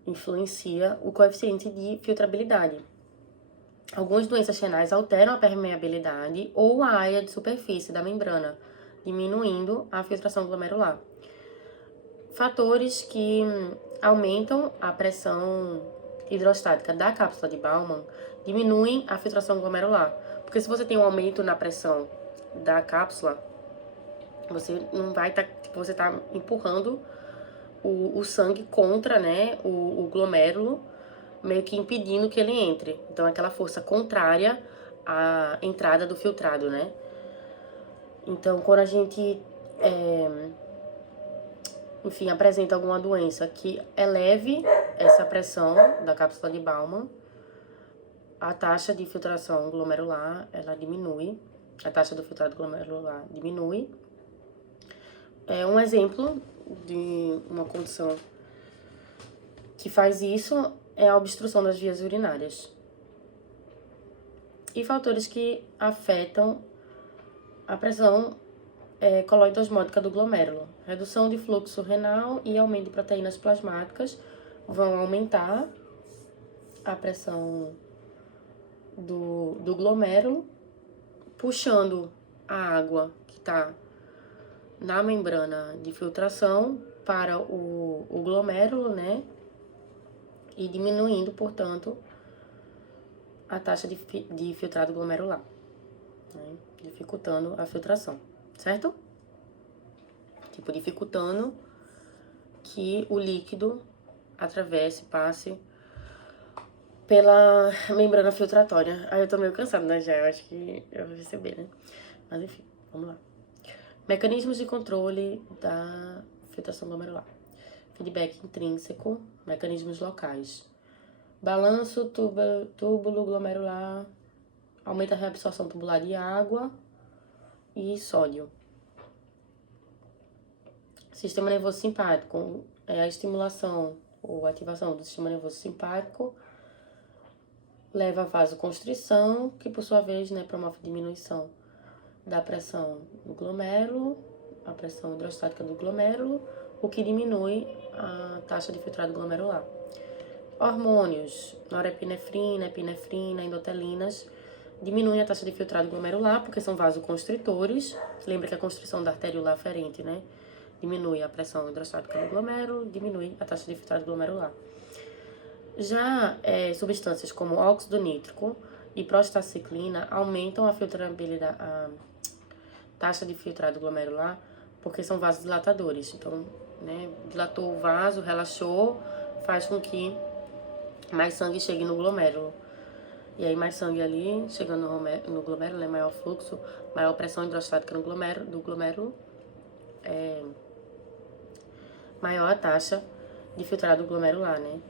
influencia o coeficiente de filtrabilidade. Algumas doenças renais alteram a permeabilidade ou a área de superfície da membrana, diminuindo a filtração glomerular. Fatores que aumentam a pressão hidrostática da cápsula de Bowman diminuem a filtração glomerular. Porque se você tem um aumento na pressão da cápsula, você não vai estar, você tá empurrando o sangue contra, né, o glomérulo, meio que impedindo que ele entre. Então, é aquela força contrária à entrada do filtrado, né? Então, quando a gente, enfim, apresenta alguma doença que eleve essa pressão da cápsula de Bowman, a taxa de filtração glomerular, ela diminui, a taxa do filtrado glomerular diminui. Um exemplo de uma condição que faz isso é a obstrução das vias urinárias. E fatores que afetam a pressão colóide osmótica do glomérulo. Redução de fluxo renal e aumento de proteínas plasmáticas vão aumentar a pressão do glomérulo, puxando a água que está na membrana de filtração para o glomérulo, né? E diminuindo, portanto, a taxa de filtrado glomerular, né? Dificultando a filtração, certo? Tipo, dificultando que o líquido atravesse, passe pela membrana filtratória. Aí eu tô meio cansada, né, já? Eu acho que eu vou receber, né? Mas enfim, vamos lá. Mecanismos de controle da filtração glomerular. Feedback intrínseco, mecanismos locais. Balanço túbulo glomerular, aumenta a reabsorção tubular de água e sódio. Sistema nervoso simpático, a estimulação ou ativação do sistema nervoso simpático leva a vasoconstrição, que por sua vez, né, promove diminuição da pressão do glomérulo, a pressão hidrostática do glomérulo, o que diminui a taxa de filtrado glomerular. Hormônios, norepinefrina, epinefrina, endotelinas, diminuem a taxa de filtrado glomerular, porque são vasoconstritores. Lembra que a constrição da arteríola aferente, né, diminui a pressão hidrostática do glomérulo, diminui a taxa de filtrado glomerular. Já substâncias como óxido nítrico e prostaciclina aumentam a filtrabilidade, a taxa de filtrado glomerular, porque são vasodilatadores. Então, né, dilatou o vaso, relaxou, faz com que mais sangue chegue no glomérulo. E aí, mais sangue ali, chegando no glomérulo, né, maior fluxo, maior pressão hidrostática do glomérulo, maior a taxa de filtrado glomerular, né?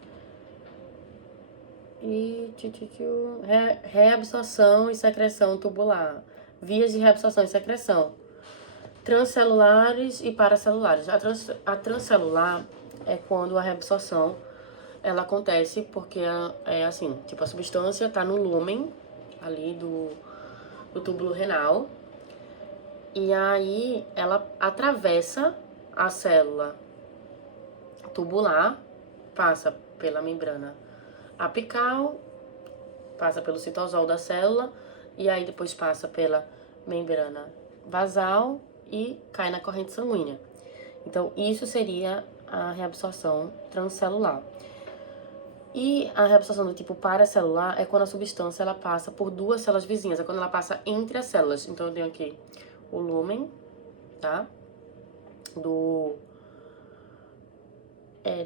E reabsorção e secreção tubular. Vias de reabsorção e secreção. Transcelulares e paracelulares. A transcelular é quando a reabsorção ela acontece porque assim, tipo, a substância tá no lúmen ali do túbulo renal e aí ela atravessa a célula tubular, passa pela membrana apical, passa pelo citosol da célula e aí depois passa pela membrana vasal e cai na corrente sanguínea. Então, isso seria a reabsorção transcelular. E a reabsorção do tipo paracelular é quando a substância ela passa por duas células vizinhas, é quando ela passa entre as células. Então, eu tenho aqui o lúmen, tá? Do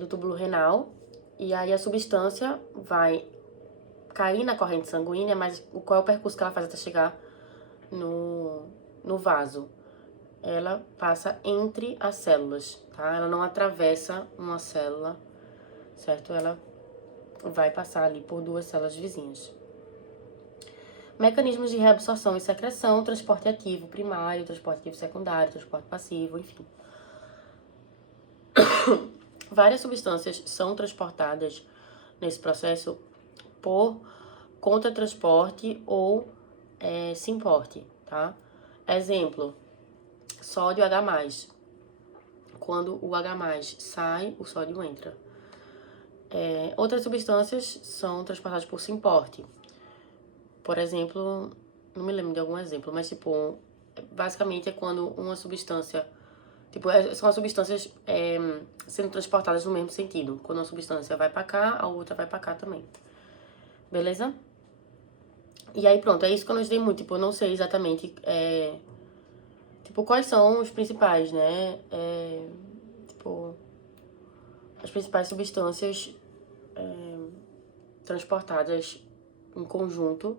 túbulo renal. E aí a substância vai cair na corrente sanguínea, mas qual é o percurso que ela faz até chegar no vaso? Ela passa entre as células, tá? Ela não atravessa uma célula, certo? Ela vai passar ali por duas células vizinhas. Mecanismos de reabsorção e secreção, transporte ativo primário, transporte ativo secundário, transporte passivo, enfim. Várias substâncias são transportadas nesse processo por contratransporte ou simporte, tá? Exemplo, sódio H+. Quando o H+ sai, o sódio entra. Outras substâncias são transportadas por simporte. Por exemplo, não me lembro de algum exemplo, mas tipo, basicamente é quando uma substância, tipo, são as substâncias sendo transportadas no mesmo sentido. Quando uma substância vai pra cá, a outra vai pra cá também. Beleza? E aí pronto, é isso que eu não estudei muito, tipo, eu não sei exatamente, tipo, quais são os principais, né, tipo, as principais substâncias transportadas em conjunto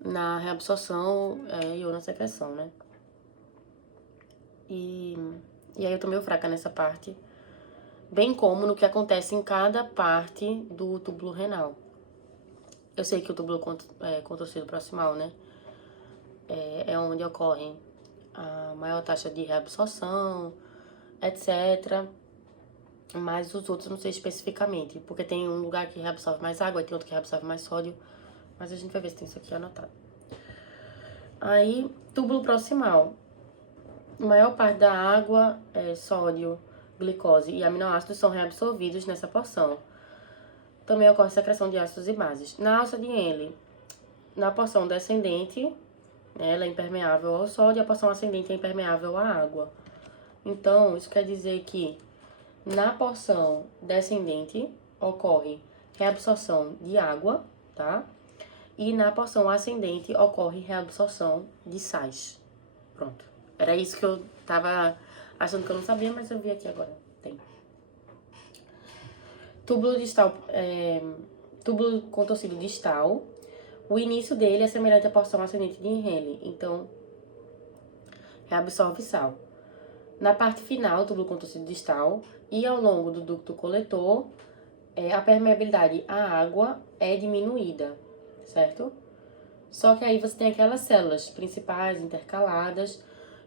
na reabsorção e ou na secreção, né. E aí eu tô meio fraca nessa parte, bem como no que acontece em cada parte do túbulo renal. Eu sei que o túbulo contorcido proximal, né, é onde ocorre a maior taxa de reabsorção, etc. Mas os outros eu não sei especificamente, porque tem um lugar que reabsorve mais água e tem outro que reabsorve mais sódio. Mas a gente vai ver se tem isso aqui anotado. Aí, túbulo proximal. A maior parte da água, sódio, glicose e aminoácidos são reabsorvidos nessa porção. Também ocorre secreção de ácidos e bases. Na alça de Henle, na porção descendente, ela é impermeável ao sódio, e a porção ascendente é impermeável à água. Então, isso quer dizer que na porção descendente ocorre reabsorção de água, tá? E na porção ascendente ocorre reabsorção de sais. Pronto. Era isso que eu tava achando que eu não sabia, mas eu vi aqui agora. Tem. Túbulo distal, túbulo contorcido distal. O início dele é semelhante à porção ascendente de Henle, então reabsorve sal. Na parte final, túbulo contorcido distal, e ao longo do ducto coletor, a permeabilidade à água é diminuída, certo? Só que aí você tem aquelas células principais intercaladas,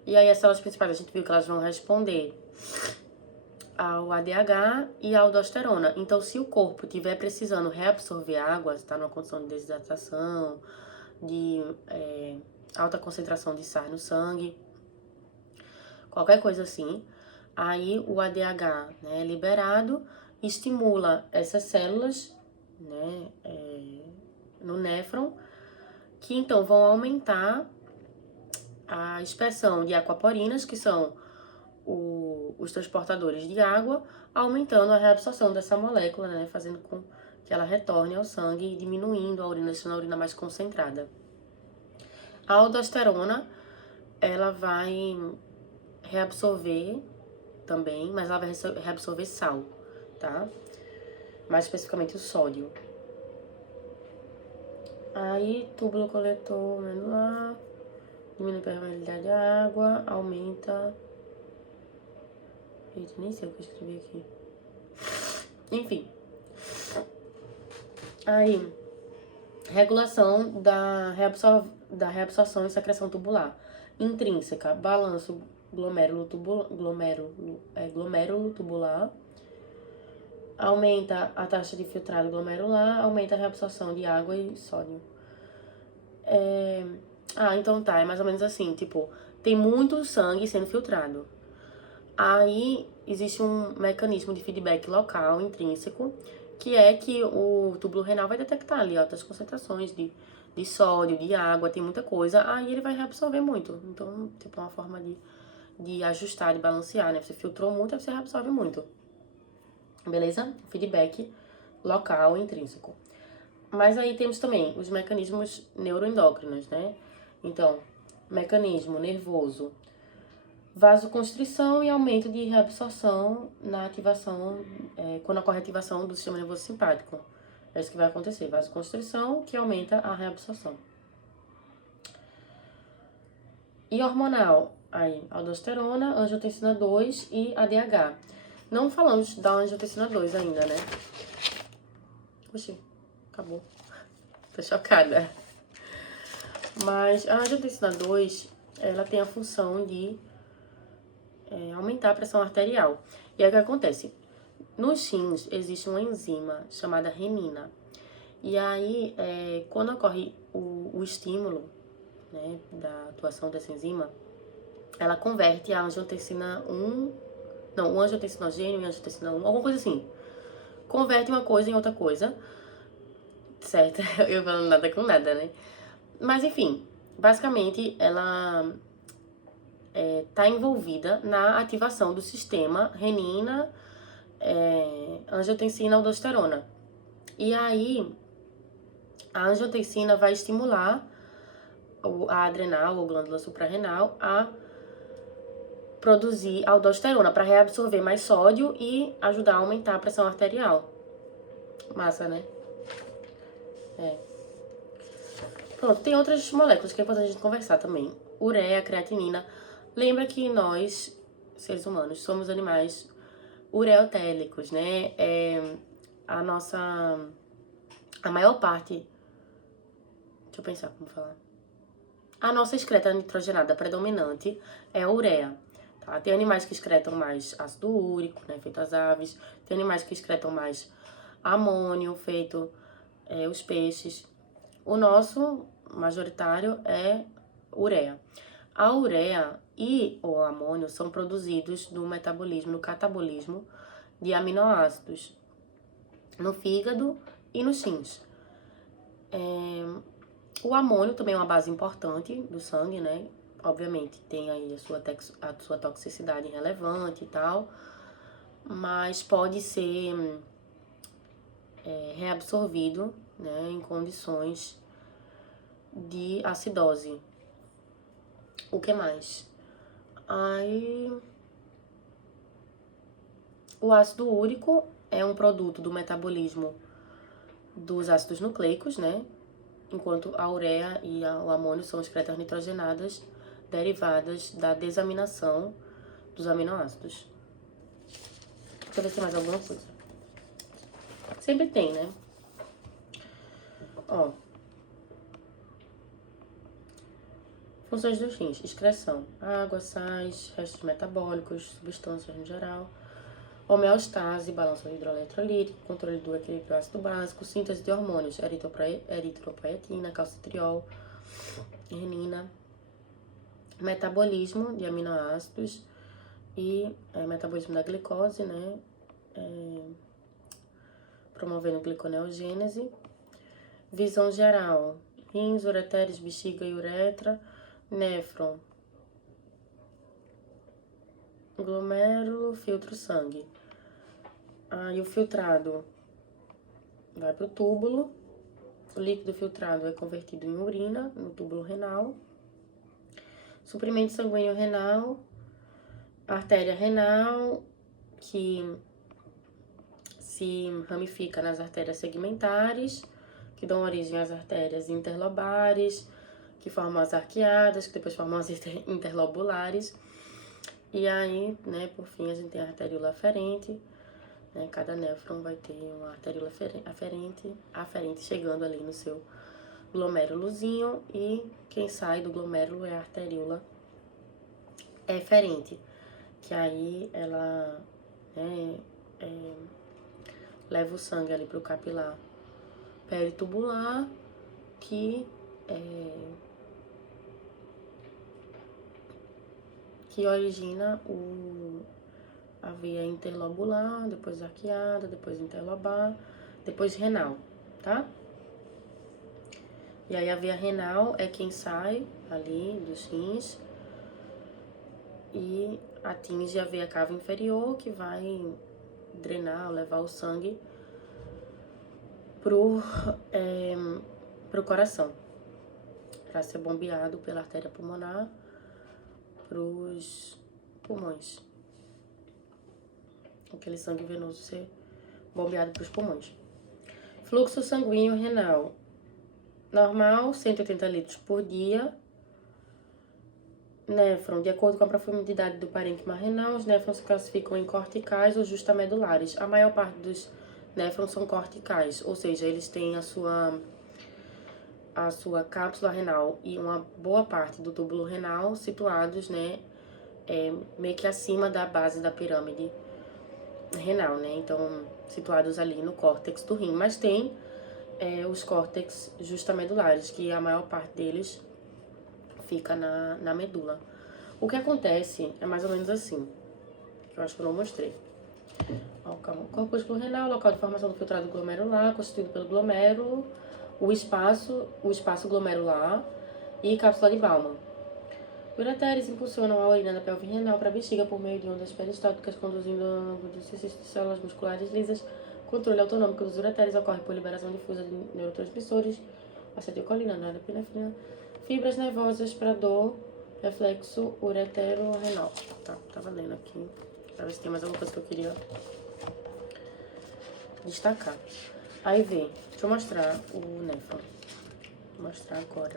e aí as células principais a gente viu que elas vão responder ao ADH e à aldosterona. Então, se o corpo estiver precisando reabsorver água, está numa condição de desidratação, de alta concentração de sais no sangue, qualquer coisa assim, aí o ADH, né, liberado, estimula essas células, né, no néfron, que então vão aumentar a expressão de aquaporinas, que são os transportadores de água, aumentando a reabsorção dessa molécula, né, fazendo com que ela retorne ao sangue e diminuindo a urina, deixando a urina mais concentrada. A aldosterona, ela vai reabsorver também, mas ela vai reabsorver sal, tá? Mais especificamente o sódio. Aí, túbulo coletor medular, diminui a permeabilidade da água, aumenta... Eita, nem sei o que eu escrevi aqui. Enfim. Aí, regulação da reabsorção e secreção tubular. Intrínseca, balanço glomérulo tubular, aumenta a taxa de filtrado glomerular, aumenta a reabsorção de água e sódio. Então tá, é mais ou menos assim, tipo, tem muito sangue sendo filtrado. Aí existe um mecanismo de feedback local, intrínseco, que é que o túbulo renal vai detectar ali altas concentrações de de sódio, de água, tem muita coisa, aí ele vai reabsorver muito. Então, tipo, é uma forma de ajustar, de balancear, né? Você filtrou muito, aí você reabsorve muito. Beleza? Feedback local intrínseco. Mas aí temos também os mecanismos neuroendócrinos, né? Então, mecanismo nervoso, vasoconstrição e aumento de reabsorção na ativação, quando ocorre a ativação do sistema nervoso simpático. É isso que vai acontecer, vasoconstrição que aumenta a reabsorção. E hormonal, aí, aldosterona, angiotensina 2 e ADH. Não falamos da angiotensina 2 ainda, né? Oxi, acabou. Tô chocada. Mas a angiotensina 2, ela tem a função de aumentar a pressão arterial. E aí o que acontece? Nos rins existe uma enzima chamada renina. E aí, quando ocorre o estímulo, né, da atuação dessa enzima, ela converte a angiotensina 1, não, o angiotensinogênio em angiotensina 1, alguma coisa assim. Converte uma coisa em outra coisa, certo? Eu falando nada com nada, né? Mas enfim, basicamente ela tá envolvida na ativação do sistema renina, angiotensina, aldosterona. E aí, a angiotensina vai estimular a adrenal ou glândula suprarrenal a produzir aldosterona para reabsorver mais sódio e ajudar a aumentar a pressão arterial. Massa, né? Pronto, tem outras moléculas que é importante a gente conversar também. Ureia, creatinina. Lembra que nós, seres humanos, somos animais ureotélicos, né? A maior parte... Deixa eu pensar como falar. A nossa excreta nitrogenada predominante é a ureia. Tá? Tem animais que excretam mais ácido úrico, né, feito as aves. Tem animais que excretam mais amônio, feito os peixes. O nosso majoritário é ureia. A ureia e o amônio são produzidos no metabolismo, no catabolismo de aminoácidos no fígado e nos rins. O amônio também é uma base importante do sangue, né? Obviamente tem aí a sua toxicidade relevante e tal, mas pode ser reabsorvido, né, em condições de acidose. O que mais? Aí, o ácido úrico é um produto do metabolismo dos ácidos nucleicos, né? Enquanto a ureia e o amônio são excretas nitrogenadas derivadas da desaminação dos aminoácidos. Deixa eu ver se tem mais alguma coisa. Sempre tem, né? Ó. Funções dos rins: excreção, água, sais, restos metabólicos, substâncias no geral. Homeostase, balanço hidroeletrolítico, controle do equilíbrio ácido básico, síntese de hormônios, eritropoetina, calcitriol, renina, metabolismo de aminoácidos e metabolismo da glicose, né? Promovendo gliconeogênese. Visão geral: rins, ureteres, bexiga e uretra, néfron, glomérulo, filtro, sangue. Aí o filtrado vai para o túbulo, o líquido filtrado é convertido em urina no túbulo renal, suprimento sanguíneo renal, artéria renal, que se ramifica nas artérias segmentares, que dão origem às artérias interlobares, que formam as arqueadas, que depois formam as interlobulares. E aí, né, por fim, a gente tem a arteríola aferente, né, cada néfron vai ter uma arteríola aferente chegando ali no seu glomérulozinho, e quem sai do glomérulo é a arteríola eferente, que aí ela leva o sangue ali pro capilar peritubular, que origina a veia interlobular, depois arqueada, depois interlobar, depois renal, tá? E aí a veia renal é quem sai ali dos rins e atinge a veia cava inferior, que vai drenar, levar o sangue pro coração, para ser bombeado pela artéria pulmonar pros pulmões. Aquele sangue venoso ser bombeado pros pulmões. Fluxo sanguíneo renal. Normal, 180 litros por dia. Néfron, de acordo com a profundidade do parênquima renal, os néfrons se classificam em corticais ou justamedulares. A maior parte dos néfrons são corticais, ou seja, eles têm a sua cápsula renal e uma boa parte do túbulo renal situados, né, meio que acima da base da pirâmide renal, né, então situados ali no córtex do rim. Mas tem os córtex justamedulares, que a maior parte deles fica na medula. O que acontece é mais ou menos assim, que eu acho que eu não mostrei. Ó, calma. Corpúsculo renal, local de formação do filtrado glomerular, constituído pelo glomérulo, o espaço glomerular e cápsula de Bowman. Ureteres impulsionam a urina da pelve renal para a bexiga por meio de ondas peristálticas, conduzindo de células musculares lisas. O controle autonômico dos ureteres ocorre por liberação difusa de neurotransmissores, acetilcolina, norepinefrina, fibras nervosas para dor, reflexo uretero-renal. Tá, tava lendo aqui, pra ver se tem mais alguma coisa que eu queria destacar. Aí vem, deixa eu mostrar o néfron. Vou mostrar agora.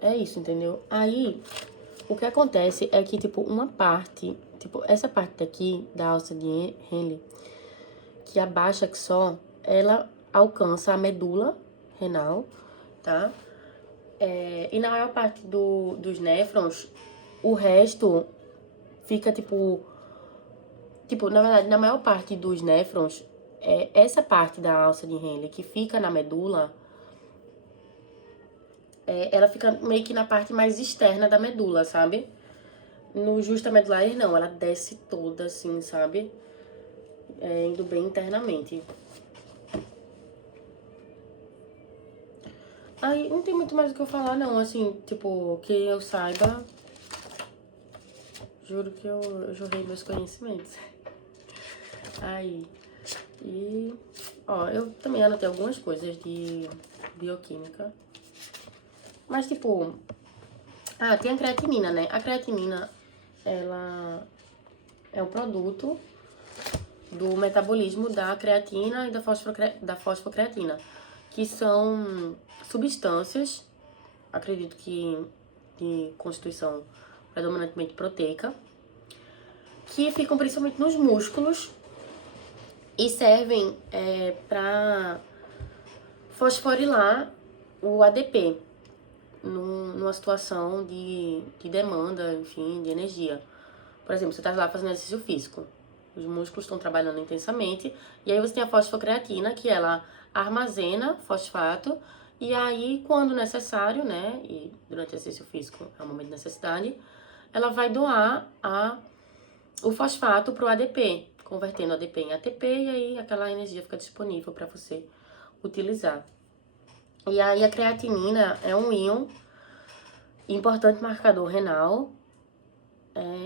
É isso, entendeu? Aí, o que acontece é que, tipo, uma parte, tipo, essa parte daqui da alça de Henle, que abaixa que só, ela alcança a medula renal, tá? E na maior parte dos néfrons, o resto fica, tipo, na verdade, na maior parte dos néfrons, essa parte da alça de Henle que fica na medula, ela fica meio que na parte mais externa da medula, sabe? No justamedulares, não, ela desce toda assim, sabe? Indo bem internamente. Aí, não tem muito mais o que eu falar, não, assim, tipo, que eu saiba. Juro que eu joguei meus conhecimentos. Aí, ó, eu também anotei algumas coisas de bioquímica. Mas, tipo, tem a creatinina, né? A creatinina, ela é o produto do metabolismo da creatina e da fosfocreatina, que são substâncias, acredito que de constituição predominantemente proteica, que ficam principalmente nos músculos e servem para fosforilar o ADP numa situação de demanda, enfim, de energia. Por exemplo, você está lá fazendo exercício físico, os músculos estão trabalhando intensamente, e aí você tem a fosfocreatina, que ela armazena fosfato, e aí, quando necessário, né, e durante o exercício físico é um momento de necessidade, ela vai doar o fosfato para o ADP, convertendo o ADP em ATP, e aí aquela energia fica disponível para você utilizar. E aí a creatinina é um íon importante marcador renal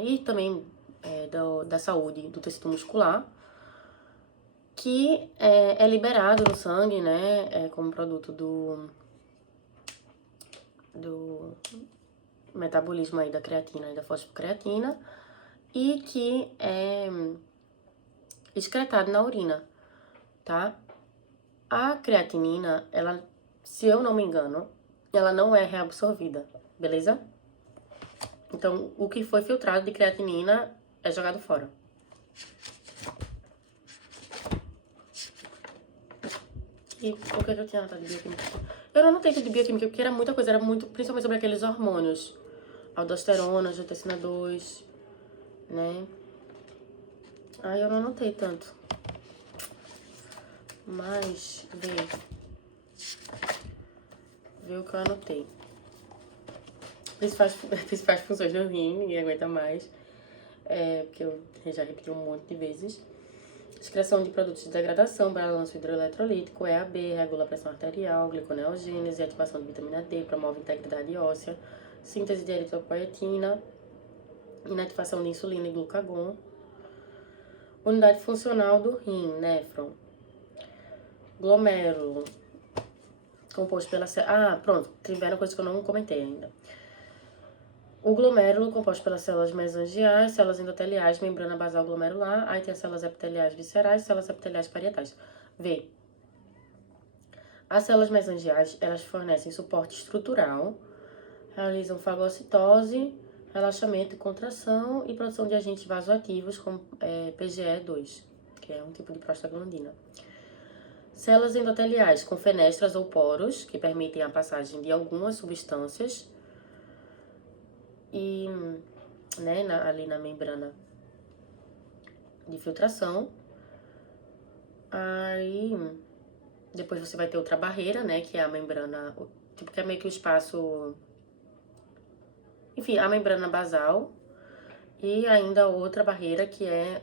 e também da saúde do tecido muscular, que é liberado no sangue, né, como produto do metabolismo aí da creatina e da fosfocreatina, e que é excretado na urina, tá? A creatinina, ela, se eu não me engano, ela não é reabsorvida, beleza? Então, o que foi filtrado de creatinina é jogado fora. E o que eu tinha anotado de bioquímica? Eu não anotei tudo de bioquímica, porque era muita coisa, principalmente sobre aqueles hormônios. Aldosterona, angiotensina 2, né? Eu não anotei tanto. Mas, vê o que eu anotei. Principais funções do rim, ninguém aguenta mais. Porque eu já repeti um monte de vezes. Excreção de produtos de degradação, balanço hidroeletrolítico, EAB, regula a pressão arterial, gliconeogênese, ativação de vitamina D, promove integridade óssea, síntese de eritropoetina, inativação de insulina e glucagon. Unidade funcional do rim, néfron. Glomérulo, composto pela... pronto, tiveram coisas que eu não comentei ainda. O glomérulo, composto pelas células mesangiais, células endoteliais, membrana basal glomerular, aí tem as células epiteliais viscerais, células epiteliais parietais. V. As células mesangiais, elas fornecem suporte estrutural, realizam fagocitose, relaxamento e contração e produção de agentes vasoativos como PGE2, que é um tipo de prostaglandina. Células endoteliais com fenestras ou poros, que permitem a passagem de algumas substâncias e, né, ali na membrana de filtração. Aí, depois você vai ter outra barreira, né, que é a membrana, tipo, que é meio que o espaço... Enfim, a membrana basal e ainda outra barreira que é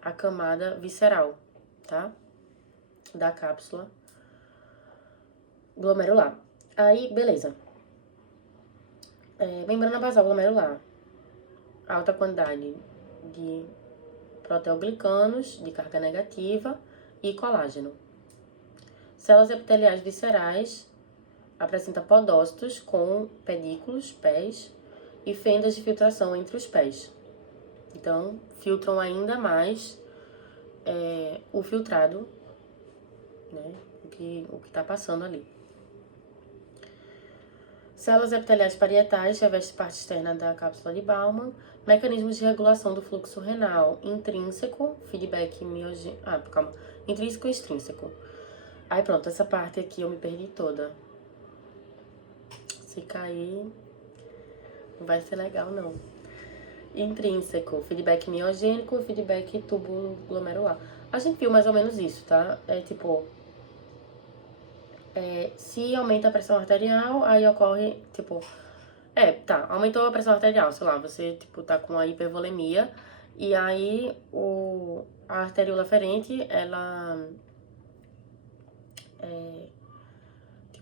a camada visceral, tá? Da cápsula glomerular. Aí, beleza. Membrana basal glomerular. Alta quantidade de proteoglicanos de carga negativa e colágeno. Células epiteliais viscerais. Apresenta podócitos com pedículos, pés, e fendas de filtração entre os pés. Então, filtram ainda mais o filtrado, né, o que está passando ali. Células epiteliais parietais revestem parte externa da cápsula de Bowman. Mecanismos de regulação do fluxo renal intrínseco, feedback miogênico... intrínseco e extrínseco. Aí pronto, essa parte aqui eu me perdi toda. Se cair, não vai ser legal, não. Intrínseco, feedback miogênico e feedback túbulo glomerular. A gente viu mais ou menos isso, tá? Se aumenta a pressão arterial, aí ocorre, aumentou a pressão arterial, sei lá, você, tá com a hipervolemia, e aí a arteríola aferente, ela...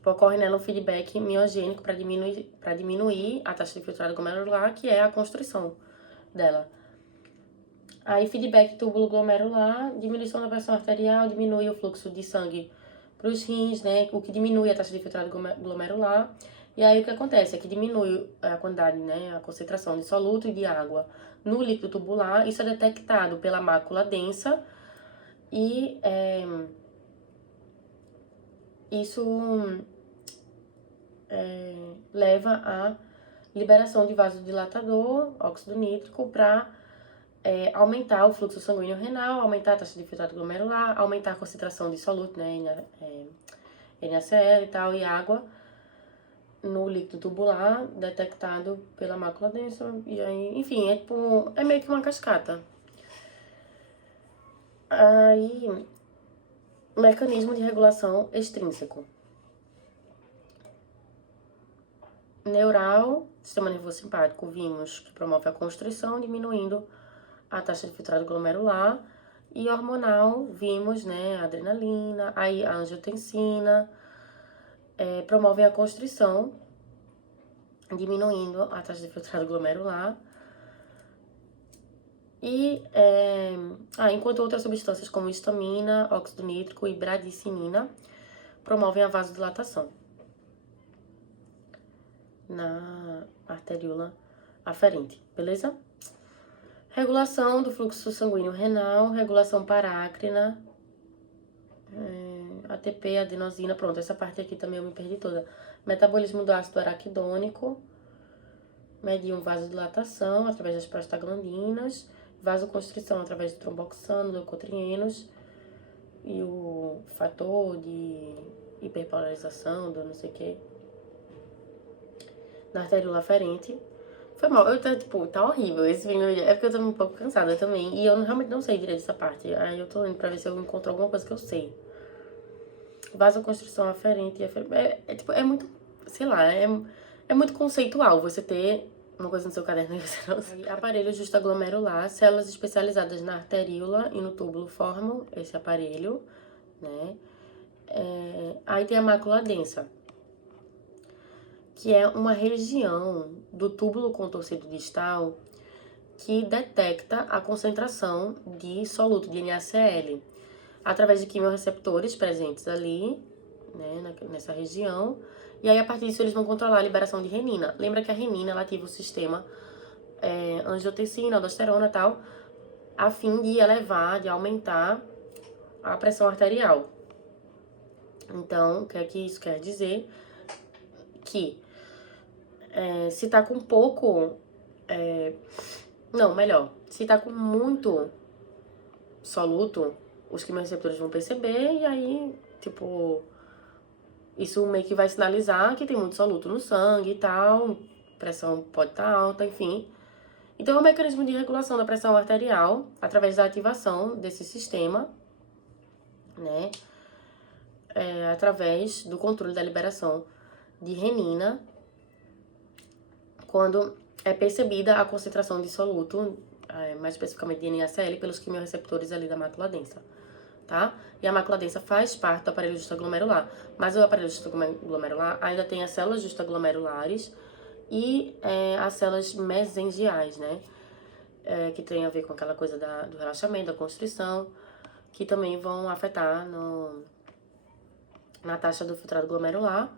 ocorre nela um feedback miogênico para diminuir a taxa de filtrado glomerular, que é a constrição dela. Aí, feedback túbulo glomerular, diminuição da pressão arterial, diminui o fluxo de sangue para os rins, né? O que diminui a taxa de filtrado glomerular. E aí, o que acontece é que diminui a quantidade, né? A concentração de soluto e de água no líquido tubular. Isso é detectado pela mácula densa e isso leva à liberação de vasodilatador, óxido nítrico, para aumentar o fluxo sanguíneo renal, aumentar a taxa de filtrado glomerular, aumentar a concentração de soluto, né, NaCl e tal, e água no líquido tubular, detectado pela mácula densa, e aí, enfim, é meio que uma cascata. Aí, mecanismo de regulação extrínseco. Neural, sistema nervoso simpático, vimos que promove a constrição, diminuindo a taxa de filtrado glomerular. E hormonal, vimos, né, a adrenalina, aí a angiotensina, promovem a constrição, diminuindo a taxa de filtrado glomerular. E, enquanto outras substâncias como histamina, óxido nítrico e bradicinina promovem a vasodilatação na arteríola aferente, beleza? Regulação do fluxo sanguíneo renal, regulação parácrina, ATP, adenosina, pronto, essa parte aqui também eu me perdi toda. Metabolismo do ácido araquidônico, medium vasodilatação através das prostaglandinas, vasoconstrição através do tromboxano, leucotrienos e o fator de hiperpolarização do não sei o que na arteríola aferente. Foi mal, tá horrível esse vídeo, é porque eu tô um pouco cansada também, e eu realmente não sei direito dessa parte, aí eu tô indo pra ver se eu encontro alguma coisa que eu sei. Vasoconstrição aferente, é muito, sei lá, é muito conceitual você ter uma coisa no seu caderno aí você não sabe. Aparelho justaglomerular, células especializadas na arteríola e no túbulo formam esse aparelho, né? Aí tem a mácula densa, que é uma região do túbulo contorcido distal que detecta a concentração de soluto de NaCl através de quimiorreceptores presentes ali, né, nessa região. E aí, a partir disso, eles vão controlar a liberação de renina. Lembra que a renina, ela ativa o sistema angiotensina, aldosterona e tal, a fim de elevar, de aumentar a pressão arterial. Então, o que é que isso quer dizer? Que se tá com pouco... não, melhor. Se tá com muito soluto, os quimiorreceptores vão perceber e aí, tipo... Isso meio que vai sinalizar que tem muito soluto no sangue e tal, pressão pode estar alta, enfim. Então, é um mecanismo de regulação da pressão arterial através da ativação desse sistema, né? Através do controle da liberação de renina, quando é percebida a concentração de soluto, mais especificamente de NaCl, pelos quimiorreceptores ali da mácula densa, tá? E a mácula densa faz parte do aparelho justaglomerular, mas o aparelho justaglomerular ainda tem as células justaglomerulares e as células mesengiais, né? Que tem a ver com aquela coisa do relaxamento, da constrição, que também vão afetar na taxa do filtrado glomerular,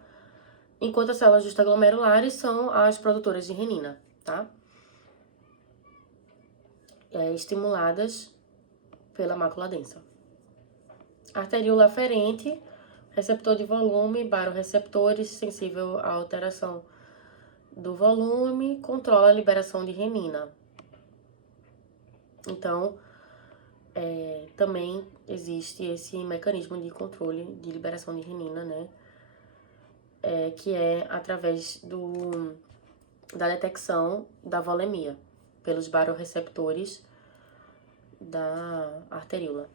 enquanto as células justaglomerulares são as produtoras de renina, tá? Estimuladas pela mácula densa. Arteríola aferente, receptor de volume, barorreceptores, sensível à alteração do volume, controla a liberação de renina. Então, também existe esse mecanismo de controle de liberação de renina, né? Que é através da detecção da volemia pelos barorreceptores da arteríola,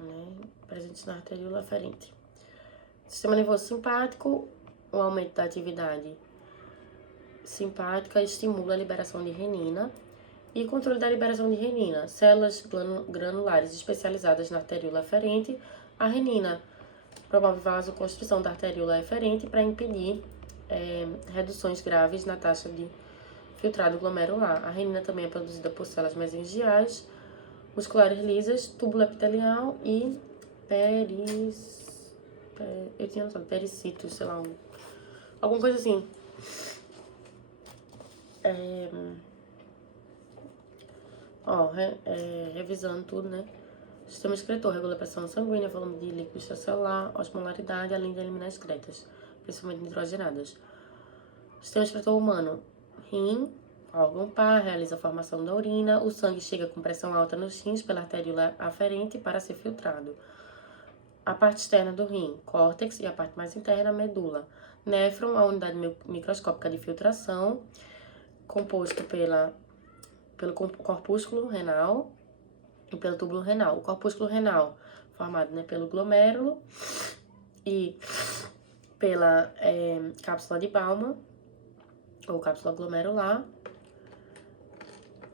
né? Presentes na arteríola aferente. Sistema nervoso simpático, o aumento da atividade simpática estimula a liberação de renina. E controle da liberação de renina, células granulares especializadas na arteríola aferente. A renina promove vasoconstrição da arteríola eferente para impedir reduções graves na taxa de filtrado glomerular. A renina também é produzida por células mesengiais, musculares lisas, túbulo epitelial e eu tinha notado pericito, sei lá, alguma coisa assim. Revisando tudo, né? Sistema excretor regula a pressão sanguínea, volume de líquido extracelular, osmolaridade, além de eliminar excretas, principalmente nitrogenadas. Sistema excretor humano, rim, órgão par, realiza a formação da urina. O sangue chega com pressão alta nos rins pela arteríola aferente para ser filtrado. A parte externa do rim, córtex, e a parte mais interna, medula. Néfron, a unidade microscópica de filtração, composto pelo corpúsculo renal e pelo túbulo renal. O corpúsculo renal, formado, né, pelo glomérulo e pela cápsula de Bowman, ou cápsula glomerular.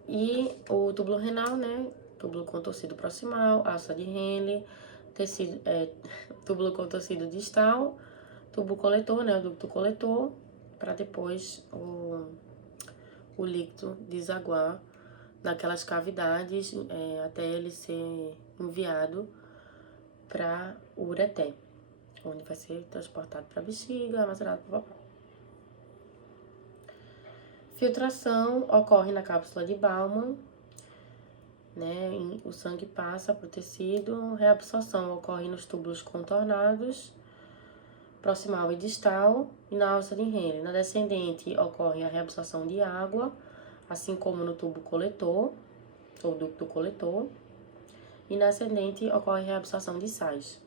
E o túbulo renal, né, túbulo contorcido proximal, alça de Henle, túbulo contorcido distal, tubo coletor, né, o ducto coletor, para depois o líquido desaguar naquelas cavidades até ele ser enviado para o ureter, onde vai ser transportado para a bexiga, armazenado para o vapor. Filtração ocorre na cápsula de Bowman, né? O sangue passa para o tecido. Reabsorção ocorre nos túbulos contornados, proximal e distal, e na alça de Henle. Na descendente ocorre a reabsorção de água, assim como no tubo coletor, ou ducto coletor, e na ascendente ocorre a reabsorção de sais.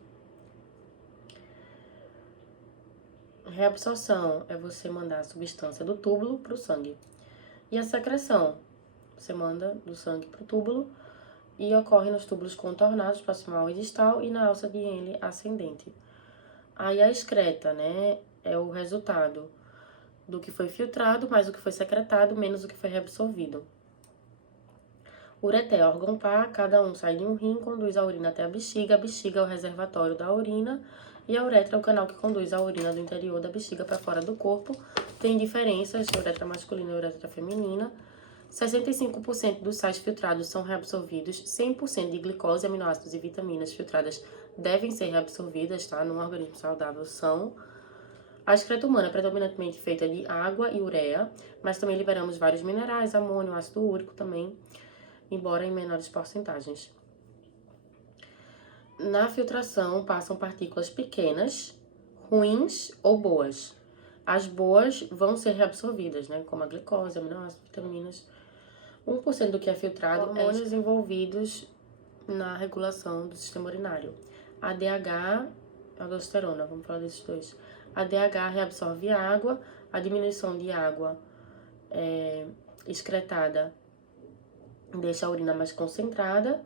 Reabsorção é você mandar a substância do túbulo para o sangue. E a secreção, você manda do sangue para o túbulo e ocorre nos túbulos contornados, proximal e distal, e na alça de Henle ascendente. Aí a excreta, né, é o resultado do que foi filtrado, mais o que foi secretado, menos o que foi reabsorvido. Ureter, órgão par, cada um sai de um rim, conduz a urina até a bexiga é o reservatório da urina, e a uretra é o canal que conduz a urina do interior da bexiga para fora do corpo. Tem diferenças, uretra masculina e uretra feminina. 65% dos sais filtrados são reabsorvidos, 100% de glicose, aminoácidos e vitaminas filtradas devem ser reabsorvidas, tá? Num organismo saudável são. A excreta humana é predominantemente feita de água e ureia, mas também liberamos vários minerais, amônio, ácido úrico também, embora em menores porcentagens. Na filtração passam partículas pequenas, ruins ou boas. As boas vão ser reabsorvidas, né? Como a glicose, aminoácidos, vitaminas. 1% do que é filtrado, hormônios envolvidos na regulação do sistema urinário. ADH, aldosterona, vamos falar desses dois. ADH reabsorve água, a diminuição de água excretada deixa a urina mais concentrada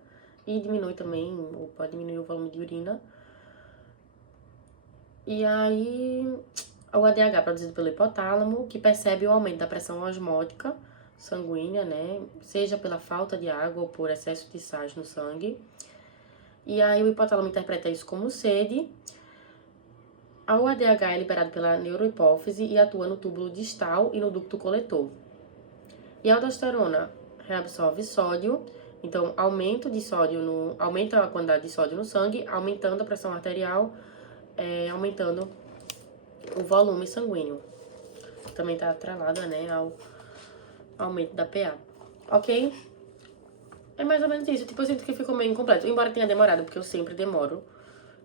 e diminui também, ou pode diminuir o volume de urina. E aí, o ADH produzido pelo hipotálamo, que percebe o aumento da pressão osmótica sanguínea, né? Seja pela falta de água ou por excesso de sais no sangue. E aí, o hipotálamo interpreta isso como sede. O ADH é liberado pela neurohipófise e atua no túbulo distal e no ducto coletor. E a aldosterona reabsorve sódio, então aumenta a quantidade de sódio no sangue, aumentando a pressão arterial, aumentando o volume sanguíneo, que também está atrelada, né, ao aumento da PA. Ok? É mais ou menos isso. Tipo, eu sinto que ficou meio incompleto, embora tenha demorado, porque eu sempre demoro.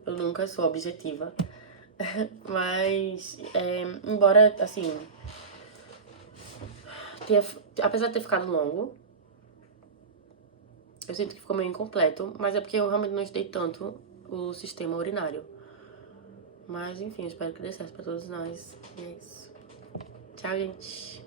Eu nunca sou objetiva. Mas, embora, assim, apesar de ter ficado longo, eu sinto que ficou meio incompleto, mas é porque eu realmente não estudei tanto o sistema urinário. Mas, enfim, eu espero que dê certo pra todos nós. E é isso. Tchau, gente.